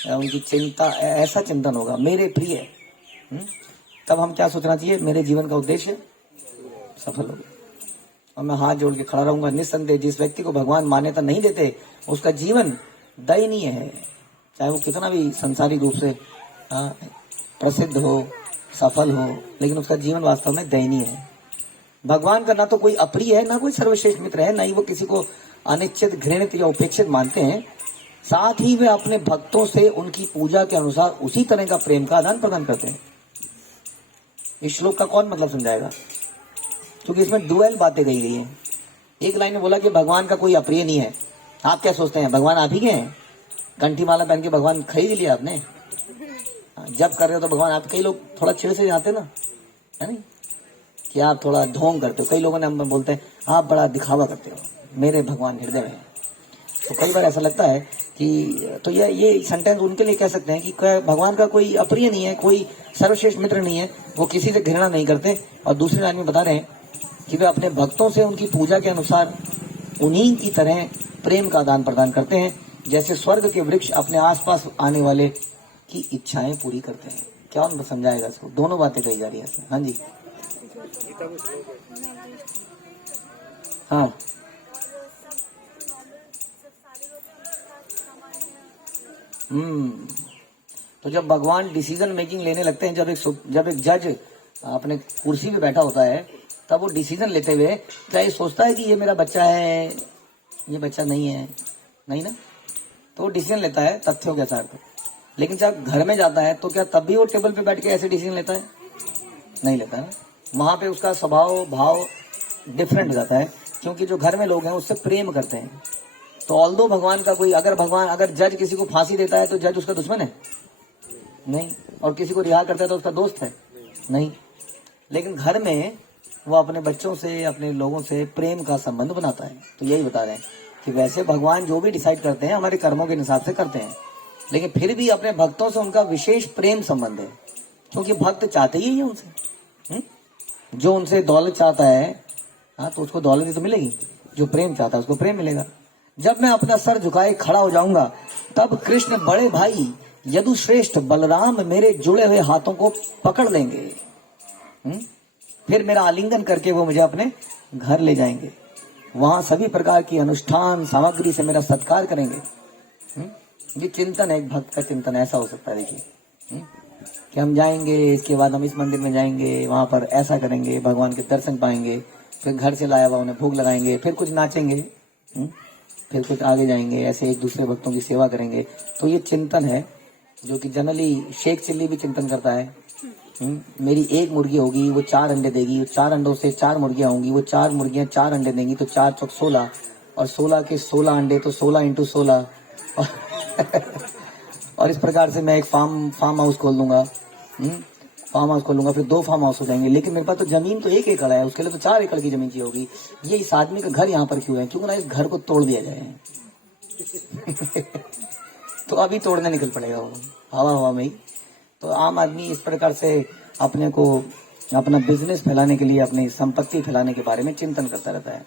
उनकी चिंता, ऐसा चिंतन होगा मेरे प्रिय, तब हम क्या सोचना चाहिए? मेरे जीवन का उद्देश्य सफल हो गया। और मैं हाथ जोड़ के खड़ा रहूंगा। निस्संदेह जिस व्यक्ति को भगवान मान्यता नहीं देते उसका जीवन दयनीय है, चाहे वो कितना भी संसारिक रूप से प्रसिद्ध हो, सफल हो, लेकिन उसका जीवन वास्तव में दयनीय है। भगवान का ना तो कोई अप्रिय है, ना कोई सर्वश्रेष्ठ मित्र है, ना ही वो किसी को अनिश्चित, घृणित या उपेक्षित मानते हैं। साथ ही वे अपने भक्तों से उनकी पूजा के अनुसार उसी तरह का प्रेम का आदान प्रदान करते हैं। इस श्लोक का कौन मतलब समझाएगा? क्योंकि इसमें डुअल बातें कही गई है। एक लाइन में बोला कि भगवान का कोई अप्रिय नहीं है। आप क्या सोचते हैं, भगवान आप ही के हैं? कंठी माला पहन के भगवान खरीद लिया आपने? जब कर रहे हो तो भगवान आप, कई लोग थोड़ा चिड़ से जाते ना, है नहीं, कि आप थोड़ा ढोंग करते हो। कई लोगों ने हम बोलते हैं आप बड़ा दिखावा करते हो, मेरे भगवान हृदय में। तो कई बार ऐसा लगता है कि, तो ये सेंटेंस उनके लिए कह सकते हैं कि भगवान का कोई अप्रिय नहीं है, कोई सर्वश्रेष्ठ मित्र नहीं है, वो किसी से घृणा नहीं करते। और दूसरी लाइन में बता रहे हैं कि वे अपने भक्तों से उनकी पूजा के अनुसार उन्हीं की तरह प्रेम का आदान प्रदान करते हैं, जैसे स्वर्ग के वृक्ष अपने आसपास आने वाले की इच्छाएं पूरी करते हैं। क्या उनको समझाएगा इसको? दोनों बातें कही जा रही है। हाँ जी, हाँ, तो जब भगवान डिसीजन मेकिंग लेने लगते हैं, जब एक जज अपने कुर्सी पे बैठा होता है, तब वो डिसीजन लेते हुए क्या ये सोचता है कि ये मेरा बच्चा है, ये बच्चा नहीं है? नहीं ना। तो वो डिसीजन लेता है तथ्यों के आधार पर। लेकिन जब घर में जाता है तो क्या तब भी वो टेबल पे बैठ के ऐसे डिसीजन लेता है? नहीं लेता है। वहां पे उसका स्वभाव भाव डिफरेंट हो जाता है, क्योंकि जो घर में लोग हैं उससे प्रेम करते हैं। तो ऑल्दो भगवान का कोई, अगर जज किसी को फांसी देता है तो जज उसका दुश्मन है? नहीं। और किसी को रिहा करता है तो उसका दोस्त है? नहीं। लेकिन घर में वो अपने बच्चों से, अपने लोगों से प्रेम का संबंध बनाता है। तो यही बता रहे हैं कि वैसे भगवान जो भी डिसाइड करते हैं हमारे कर्मों के हिसाब से करते हैं, लेकिन फिर भी अपने भक्तों से उनका विशेष प्रेम संबंध है, क्योंकि भक्त चाहते ही है उनसे। जो उनसे दौलत चाहता है, हाँ, तो उसको दौलत ही तो मिलेगी। जो प्रेम चाहता है उसको प्रेम मिलेगा। जब मैं अपना सर झुकाए खड़ा हो जाऊंगा, तब कृष्ण बड़े भाई यदुश्रेष्ठ बलराम मेरे जुड़े हुए हाथों को पकड़ लेंगे। फिर मेरा आलिंगन करके वो मुझे अपने घर ले जाएंगे। वहां सभी प्रकार की अनुष्ठान सामग्री से मेरा सत्कार करेंगे। ये चिंतन है, एक भक्त का चिंतन ऐसा हो सकता है। देखिए कि हम जाएंगे, इसके बाद हम इस मंदिर में जाएंगे, वहां पर ऐसा करेंगे, भगवान के दर्शन पाएंगे, फिर घर से लाया हुआ उन्हें भोग लगाएंगे, फिर कुछ नाचेंगे, फिर कुछ आगे जाएंगे, ऐसे एक दूसरे भक्तों की सेवा करेंगे। तो ये चिंतन है जो कि जनरली शेख चिल्ली भी चिंतन करता है। मेरी एक मुर्गी होगी, वो 4 अंडे देगी, 4 अंडों से 4 मुर्गियां होंगी, वो 4 मुर्गियां 4 अंडे देंगी, तो 4 चौक 16, और 16 के 16 अंडे, तो 16 × 16 और इस प्रकार से मैं एक फार्म हाउस खोल दूंगा। फार्म हाउस खोलूंगा, फिर 2 फार्म हाउस हो जाएंगे। लेकिन मेरे पास तो जमीन तो 1 एकड़ है, उसके लिए तो 4 एकड़ की जमीन चाहिए होगी। ये इस आदमी का घर यहाँ पर क्यों है? क्यों ना इस घर को तोड़ दिया जाए। तो अभी तोड़ने निकल पड़ेगा वो हवा में ही। तो आम आदमी इस प्रकार से अपने को, अपना बिजनेस फैलाने के लिए, अपनी संपत्ति फैलाने के बारे में चिंतन करता रहता है।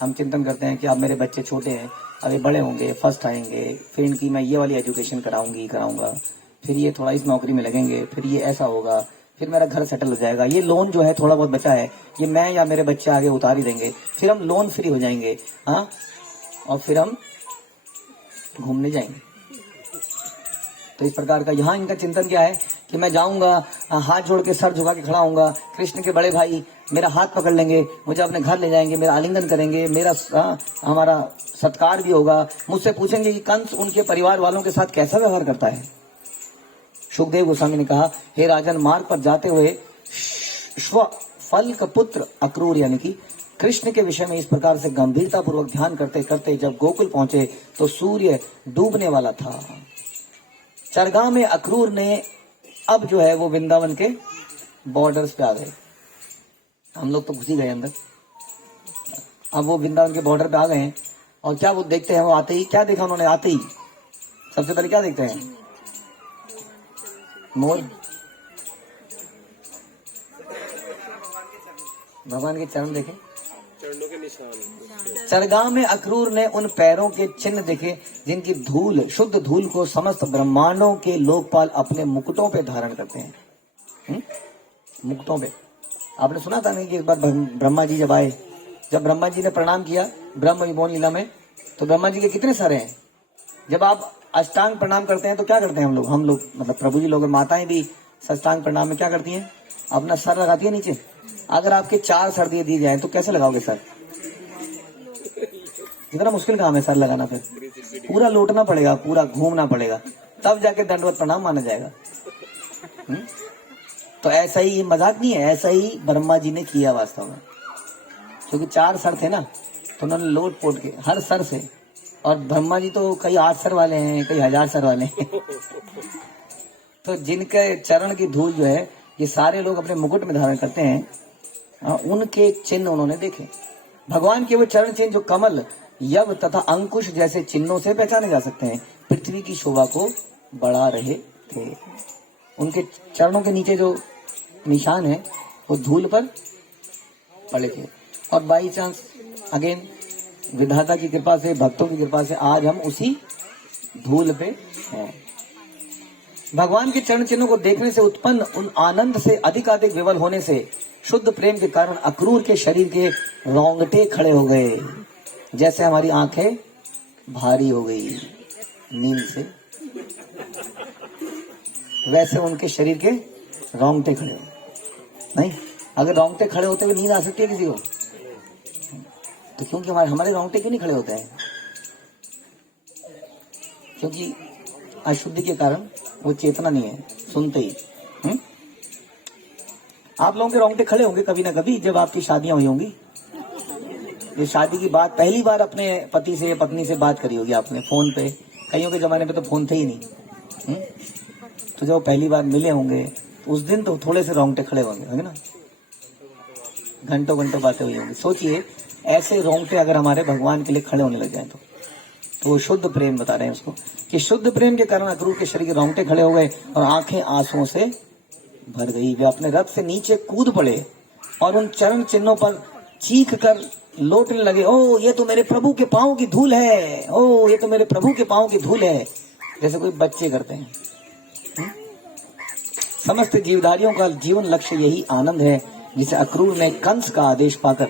हम चिंतन करते हैं कि अब मेरे बच्चे छोटे हैं, अभी बड़े होंगे, फर्स्ट आएंगे, फिर इनकी मैं ये वाली एजुकेशन कराऊंगा, फिर ये थोड़ा इस नौकरी में लगेंगे, फिर ये ऐसा होगा, फिर मेरा घर सेटल हो जाएगा, ये लोन जो है थोड़ा बहुत बचा है ये मैं या मेरे बच्चे आगे उतार ही देंगे, फिर हम लोन फ्री हो जाएंगे, हाँ, और फिर हम घूमने जाएंगे। तो इस प्रकार का यहाँ इनका चिंतन क्या है कि मैं जाऊंगा, हाथ जोड़ के सर झुका के खड़ा होऊंगा, कृष्ण के बड़े भाई मेरा हाथ पकड़ लेंगे, मुझे अपने घर ले जाएंगे, मेरा आलिंगन करेंगे, हमारा सत्कार भी होगा। मुझसे पूछेंगे कि कंस उनके परिवार वालों के साथ कैसा व्यवहार करता है। सुखदेव गोस्वामी ने कहा, हे राजन, मार्ग पर जाते हुए फल का पुत्र अक्रूर यानी कि कृष्ण के विषय में इस प्रकार से गंभीरता पूर्वक ध्यान करते करते जब गोकुल पहुंचे तो सूर्य डूबने वाला था। चरगा में अक्रूर ने अब जो है वो वृंदावन के बॉर्डर्स पे आ गए। हम लोग तो घुस ही गए अंदर, अब वो वृंदावन के बॉर्डर पे आ गए हैं। और क्या वो देखते हैं, वो आते ही क्या देखा उन्होंने? आते ही सबसे पहले क्या देखते हैं? मोर। भगवान के चरण देखे, चरणों के निशान। चरगाम में अक्रूर ने उन पैरों के चिन्ह देखे जिनकी धूल, शुद्ध धूल को समस्त ब्रह्मांडों के लोकपाल अपने मुकुटों पे धारण करते हैं। मुकुटों पे आपने सुना था नहीं कि एक बार ब्रह्मा जी जब आए, जब ब्रह्मा जी ने प्रणाम किया ब्रह्म विमोचन लीला में, तो ब्रह्मा जी के कितने सर हैं। जब आप अष्टांग प्रणाम करते हैं तो क्या करते हैं हम लोग मतलब प्रभु जी लोग, माताएं भी साष्टांग प्रणाम में क्या करती हैं, अपना सर लगाती है नीचे। अगर आपके 4 सर दिए जाए तो कैसे लगाओगे सर? इतना मुश्किल काम है सर लगाना, फिर पूरा लौटना पड़ेगा, पूरा घूमना पड़ेगा, तब जाके दंडवत प्रणाम माना जाएगा। तो ऐसा ही, मजाक नहीं है, ऐसा ही ब्रह्मा जी ने किया वास्तव में, क्योंकि 4 सर थे ना, तो उन्होंने लोट पोट के हर सर से, और ब्रह्मा जी तो कई 8 सर वाले हैं, कई 1000 सर वाले हैं। तो जिनके चरण की धूल जो है ये सारे लोग अपने मुकुट में धारण करते हैं, उनके चिन्ह उन्होंने देखे। भगवान के वो चरण चिन्ह जो कमल, यव तथा अंकुश जैसे चिन्हों से पहचाने जा सकते हैं, पृथ्वी की शोभा को बढ़ा रहे थे। उनके चरणों के नीचे जो निशान है वो धूल पर पड़े थे, और बाई चांस अगेन विधाता की कृपा से, भक्तों की कृपा से आज हम उसी धूल पे हैं। भगवान के चरण चिन्हों को देखने से उत्पन्न उन आनंद से अधिकाधिक विवल होने से शुद्ध प्रेम के कारण अक्रूर के शरीर के रोंगटे खड़े हो गए, जैसे हमारी आंखें भारी हो गई नींद से, वैसे उनके शरीर के रोंगटे खड़े हो। नहीं, अगर रोंगटे खड़े होते हुए नींद आ सकती है किसी को? तो क्योंकि हमारे रोंगटे क्यों नहीं खड़े होते हैं? क्योंकि अशुद्धि के कारण वो चेतना नहीं है, सुनते ही। आप लोगों के रोंगटे खड़े होंगे कभी ना कभी जब आपकी शादियां हुई होंगी। ये शादी की बात पहली बार अपने पति से, पत्नी से बात करी होगी आपने फोन पे। कईयों के जमाने में तो फोन थे ही नहीं। तो जब पहली बार मिले होंगे तो उस दिन तो थोड़े से रोंगटे खड़े होंगे ना, घंटों घंटों बातें हुई होंगी। सोचिए ऐसे रोंगटे अगर हमारे भगवान के लिए खड़े होने लग जाए तो शुद्ध प्रेम बता रहे हैं उसको, कि शुद्ध प्रेम के कारण अक्रूर के शरीर के रोंगटे खड़े हो गए और आंखें आंसुओं से भर गई। वे अपने रथ से नीचे कूद पड़े और उन चरण चिन्हों पर चीख कर लौटने लगे। ओ ये तो मेरे प्रभु के पांव की धूल है, ओ ये तो मेरे प्रभु के पांव की धूल है, जैसे कोई बच्चे करते हैं। समस्त जीवधारियों का जीवन लक्ष्य यही आनंद है, जिसे अक्रूर ने कंस का आदेश पाकर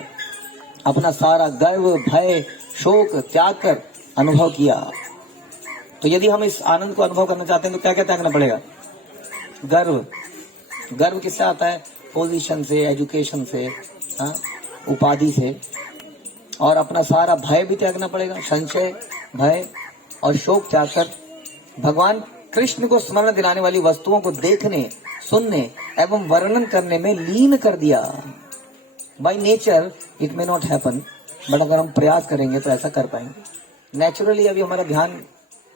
अपना सारा गर्व, भय, शोक त्याग कर अनुभव किया। तो यदि हम इस आनंद को अनुभव करना चाहते हैं तो क्या क्या त्यागना पड़ेगा? गर्व किससे आता है? पोजीशन से, एजुकेशन से, उपाधि से। और अपना सारा भय भी त्यागना पड़ेगा, संशय, भय और शोक त्याग कर भगवान कृष्ण को स्मरण दिलाने वाली वस्तुओं को देखने, सुनने एवं वर्णन करने में लीन कर दिया। By nature it may not happen, but अगर हम प्रयास करेंगे तो ऐसा कर पाएंगे। नेचुरली अभी हमारा ध्यान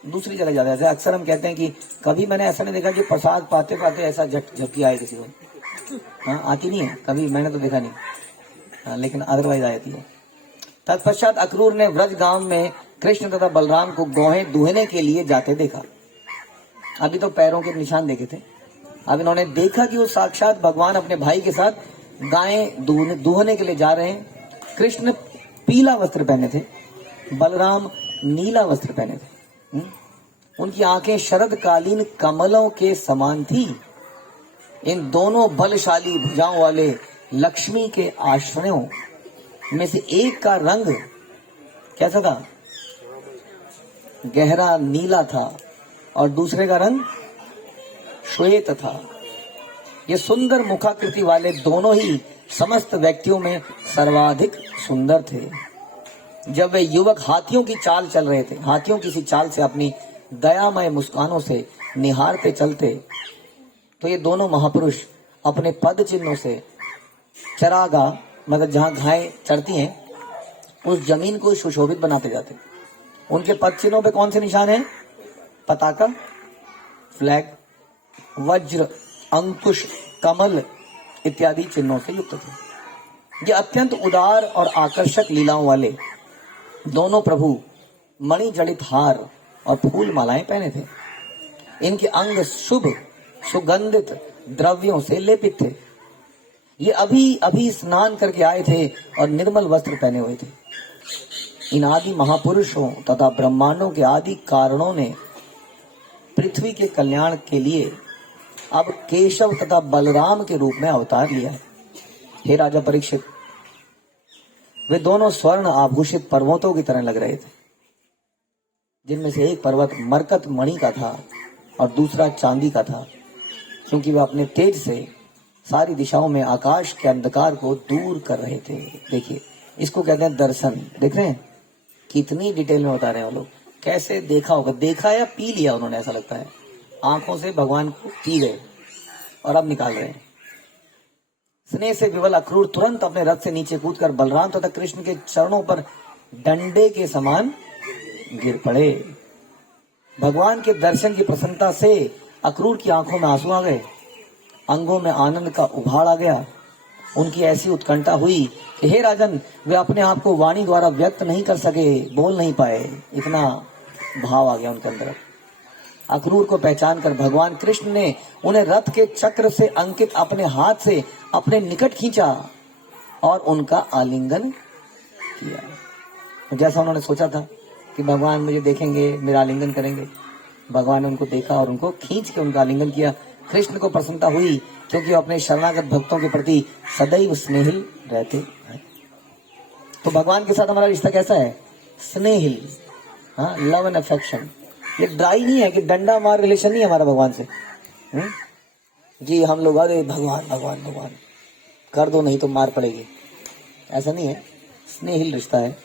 दूसरी जगह जाता है। अक्सर हम कहते हैं कि कभी मैंने ऐसा नहीं देखा कि प्रसाद पाते पाते ऐसा झपकी आए किसी को। आती नहीं है कभी, मैंने तो देखा नहीं, लेकिन अदरवाइज आती है। तत्पश्चात अक्रूर ने व्रज गांव में कृष्ण तथा बलराम को गौहें दूहने के लिए जाते देखा। अभी तो पैरों के निशान देखे थे, अब इन्होंने देखा कि वो साक्षात भगवान अपने भाई के साथ गायें दूहने के लिए जा रहे हैं। कृष्ण पीला वस्त्र पहने थे, बलराम नीला वस्त्र पहने थे। उनकी आंखें शरदकालीन कमलों के समान थी। इन दोनों बलशाली भुजाओं वाले लक्ष्मी के आश्रयों में से एक का रंग कैसा था? गहरा नीला था और दूसरे का रंग श्वेत था। ये सुंदर मुखाकृति वाले दोनों ही समस्त व्यक्तियों में सर्वाधिक सुंदर थे। जब वे युवक हाथियों की चाल चल रहे थे, हाथियों की सी चाल से अपनी दयामय मुस्कानों से निहारते चलते, तो ये दोनों महापुरुष अपने पद चिन्हों से चरागा, मतलब जहां गायें चरती हैं, उस जमीन को सुशोभित बनाते जाते। उनके पद चिन्हों पे कौन से निशान हैं? पताका, फ्लैग, वज्र, अंकुश, कमल इत्यादि चिन्हों से युक्त थे। ये अत्यंत उदार और आकर्षक लीलाओं वाले दोनों प्रभु मणि जड़ित हार और फूल मालाएं पहने थे। इनके अंग शुभ सुगंधित द्रव्यों से लेपित थे। ये अभी अभी स्नान करके आए थे और निर्मल वस्त्र पहने हुए थे। इन आदि महापुरुषों तथा ब्रह्मांडों के आदि कारणों ने पृथ्वी के कल्याण के लिए अब केशव तथा बलराम के रूप में अवतार लिया है। हे राजा परीक्षित, वे दोनों स्वर्ण आभूषित पर्वतों की तरह लग रहे थे, जिनमें से एक पर्वत मरकत मणि का था और दूसरा चांदी का था, क्योंकि वे अपने तेज से सारी दिशाओं में आकाश के अंधकार को दूर कर रहे थे। देखिए, इसको कहते हैं दर्शन। देख रहे हैं कितनी डिटेल में बता रहे हैं वो लोग। कैसे देखा होगा, देखा या पी लिया उन्होंने, ऐसा लगता है आंखों से भगवान को पी गए और अब निकाल रहे हैं। स्नेह से विवल अक्रूर तुरंत अपने रथ से नीचे कूदकर बलराम तथा कृष्ण के चरणों पर डंडे के समान गिर पड़े। भगवान के दर्शन की प्रसन्नता से अक्रूर की आंखों में आंसू आ गए, अंगों में आनंद का उभाड़ आ गया। उनकी ऐसी उत्कंठा हुई कि हे राजन, वे अपने आप को वाणी द्वारा व्यक्त नहीं कर सके, बोल नहीं पाए, इतना भाव आ गया उनके अंदर। अक्रूर को पहचान कर भगवान कृष्ण ने उन्हें रथ के चक्र से अंकित अपने हाथ से अपने निकट खींचा और उनका आलिंगन किया। जैसा उन्होंने सोचा था कि भगवान मुझे देखेंगे, मेरा आलिंगन करेंगे, भगवान ने उनको देखा और उनको खींच के उनका आलिंगन किया। कृष्ण को प्रसन्नता हुई क्योंकि वो अपने शरणागत भक्तों के प्रति सदैव स्नेहिल रहते हैं। तो भगवान के साथ हमारा रिश्ता कैसा है? स्नेहिल, हाँ, लव एंड अफेक्शन। ये ड्राई नहीं है कि डंडा मार रिलेशन नहीं है हमारा भगवान से। जी हम लोग अरे भगवान भगवान भगवान कर दो नहीं तो मार पड़ेगी, ऐसा नहीं है। स्नेहिल रिश्ता है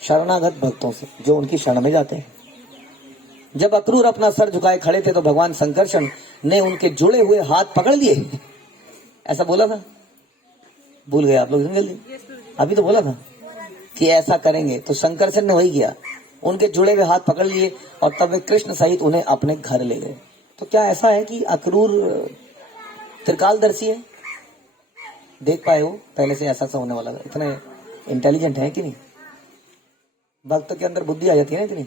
शरणागत भक्तों से जो उनकी शरण में जाते हैं। जब अक्रूर अपना सर झुकाए खड़े थे तो भगवान संकर्षण ने उनके जुड़े हुए हाथ पकड़ लिए। ऐसा बोला था, भूल गए आप लोग जल्दी, अभी तो बोला था कि ऐसा करेंगे, तो संकर्षण ने वही किया, उनके जुड़े हुए हाथ पकड़ लिए और तब वे कृष्ण सहित उन्हें अपने घर ले गए। तो क्या ऐसा है कि अक्रूर त्रिकालदर्शी है? देख पाए वो पहले से ऐसा होने वाला था? इतने इंटेलिजेंट है कि नहीं? भक्त के अंदर बुद्धि आ जाती है ना इतनी।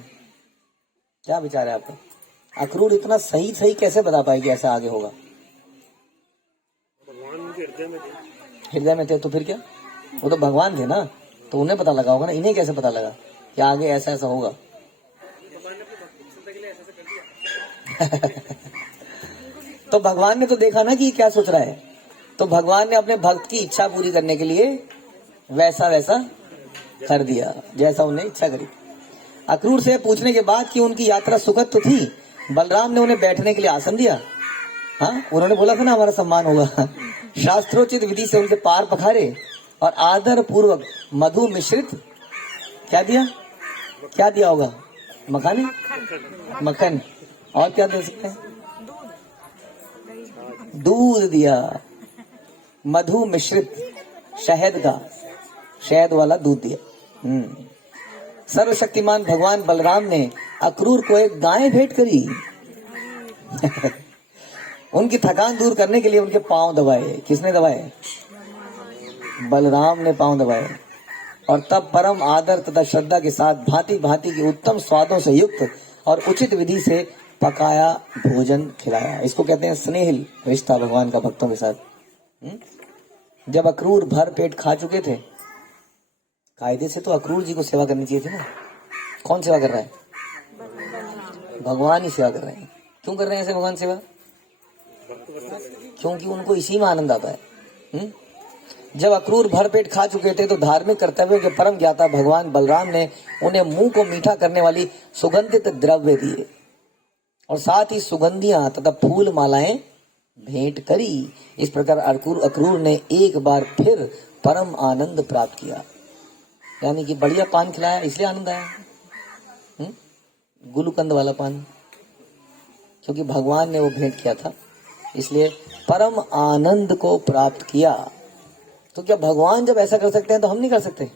क्या विचार है आपका? अक्रूर इतना सही सही कैसे बता पाए कि ऐसा आगे होगा? भगवान उनके हृदय में थे तो फिर क्या, वो तो भगवान थे ना, तो उन्हें पता लगा होगा ना, इन्हें कैसे पता लगा कि आगे ऐसा ऐसा होगा? तो भगवान ने तो देखा ना कि क्या सोच रहा है, तो भगवान ने अपने भक्त की इच्छा पूरी करने के लिए वैसा वैसा कर दिया जैसा उन्हें इच्छा करी। अक्रूर से पूछने के बाद कि उनकी यात्रा सुखद तो थी, बलराम ने उन्हें बैठने के लिए आसन दिया। हाँ, उन्होंने बोला था ना हमारा सम्मान होगा। शास्त्रोचित विधि से उनके पार पखारे और आदर पूर्वक मधु मिश्रित क्या दिया? क्या दिया होगा? मखाने, मक्खन, और क्या दे सकते हैं? दूध दिया, मधु मिश्रित, शहद का, शहद वाला दूध दिया। सर्वशक्तिमान भगवान बलराम ने अक्रूर को एक गाय भेंट करी। उनकी थकान दूर करने के लिए उनके पांव दबाए। किसने दबाए? बलराम ने पांव दबाए और तब परम आदर तथा श्रद्धा के साथ भांति भांति की उत्तम स्वादों से युक्त और उचित विधि से पकाया भोजन खिलाया। इसको कहते हैं स्नेहिल रिश्ता भगवान का भक्तों के साथ। जब अक्रूर भर पेट खा चुके थे, कायदे से तो अक्रूर जी को सेवा करनी चाहिए थी ना। कौन सेवा कर रहा है? भगवान ही सेवा कर रहे हैं। क्यों कर रहे हैं ऐसे भगवान सेवा? क्योंकि उनको इसी में आनंद आता है। जब अक्रूर भर पेट खा चुके थे तो धार्मिक कर्तव्यों के परम ज्ञाता भगवान बलराम ने उन्हें मुंह को मीठा करने वाली सुगंधित द्रव्य दिए और साथ ही सुगंधियां तथा फूल मालाएं भेंट करी। इस प्रकार अक्रूर ने एक बार फिर परम आनंद प्राप्त किया। यानी कि बढ़िया पान खिलाया इसलिए आनंद आया, गुलकंद वाला पान, क्योंकि भगवान ने वो भेंट किया था, इसलिए परम आनंद को प्राप्त किया। तो क्या भगवान जब ऐसा कर सकते हैं तो हम नहीं कर सकते?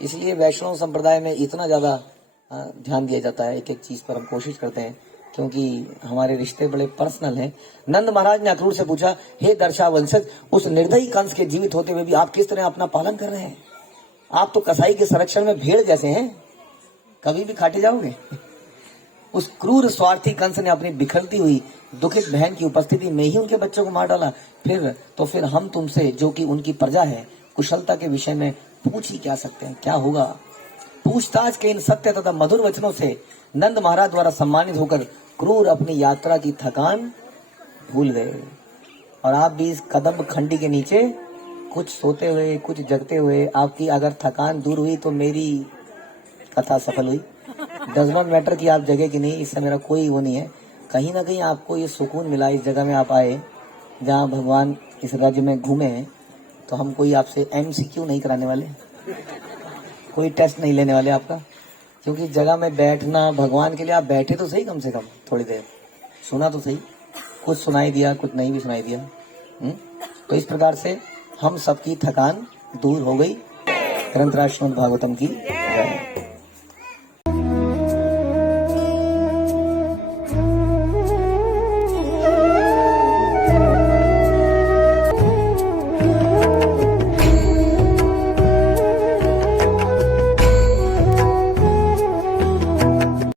इसलिए वैष्णव संप्रदाय में इतना ज्यादा ध्यान दिया जाता है एक एक चीज पर। हम कोशिश करते हैं क्योंकि हमारे रिश्ते बड़े पर्सनल हैं। नंद महाराज ने अक्रूर से पूछा, हे दर्शावंशज, उस निर्दयी कंस के जीवित होते हुए भी आप किस तरह अपना पालन कर रहे हैं? आप तो कसाई के संरक्षण में भेड़ जैसे हैं, कभी भी खाटे जाओगे। उस क्रूर स्वार्थी कंस ने अपनी बिखरती हुई दुखित बहन की उपस्थिति में ही उनके बच्चों को मार डाला। फिर हम तुमसे, जो कि उनकी प्रजा है, कुशलता के विषय में पूछ ही क्या सकते हैं, क्या होगा। पूछताछ के इन सत्य तथा मधुर वचनों से नंद महाराज द्वारा सम्मानित होकर क्रूर अपनी यात्रा की थकान भूल गए। और आप भी इस कदम खंडी के नीचे कुछ सोते हुए, कुछ जगते हुए, आपकी अगर थकान दूर हुई तो मेरी कथा सफल हुई। डजनोट मैटर कि आप जगह की नहीं, इससे मेरा कोई वो नहीं है। कहीं ना कहीं आपको ये सुकून मिला, इस जगह में आप आए जहाँ भगवान इस राज्य में घूमे हैं। तो हम कोई आपसे MCQ नहीं कराने वाले, कोई टेस्ट नहीं लेने वाले आपका, क्योंकि जगह में बैठना भगवान के लिए, आप बैठे तो सही, कम से कम थोड़ी देर सुना तो सही, कुछ सुनाई दिया, कुछ नहीं भी सुनाई दिया। तो इस प्रकार से हम सबकी थकान दूर हो गई। ग्रंथराज श्रीमद् भागवतम की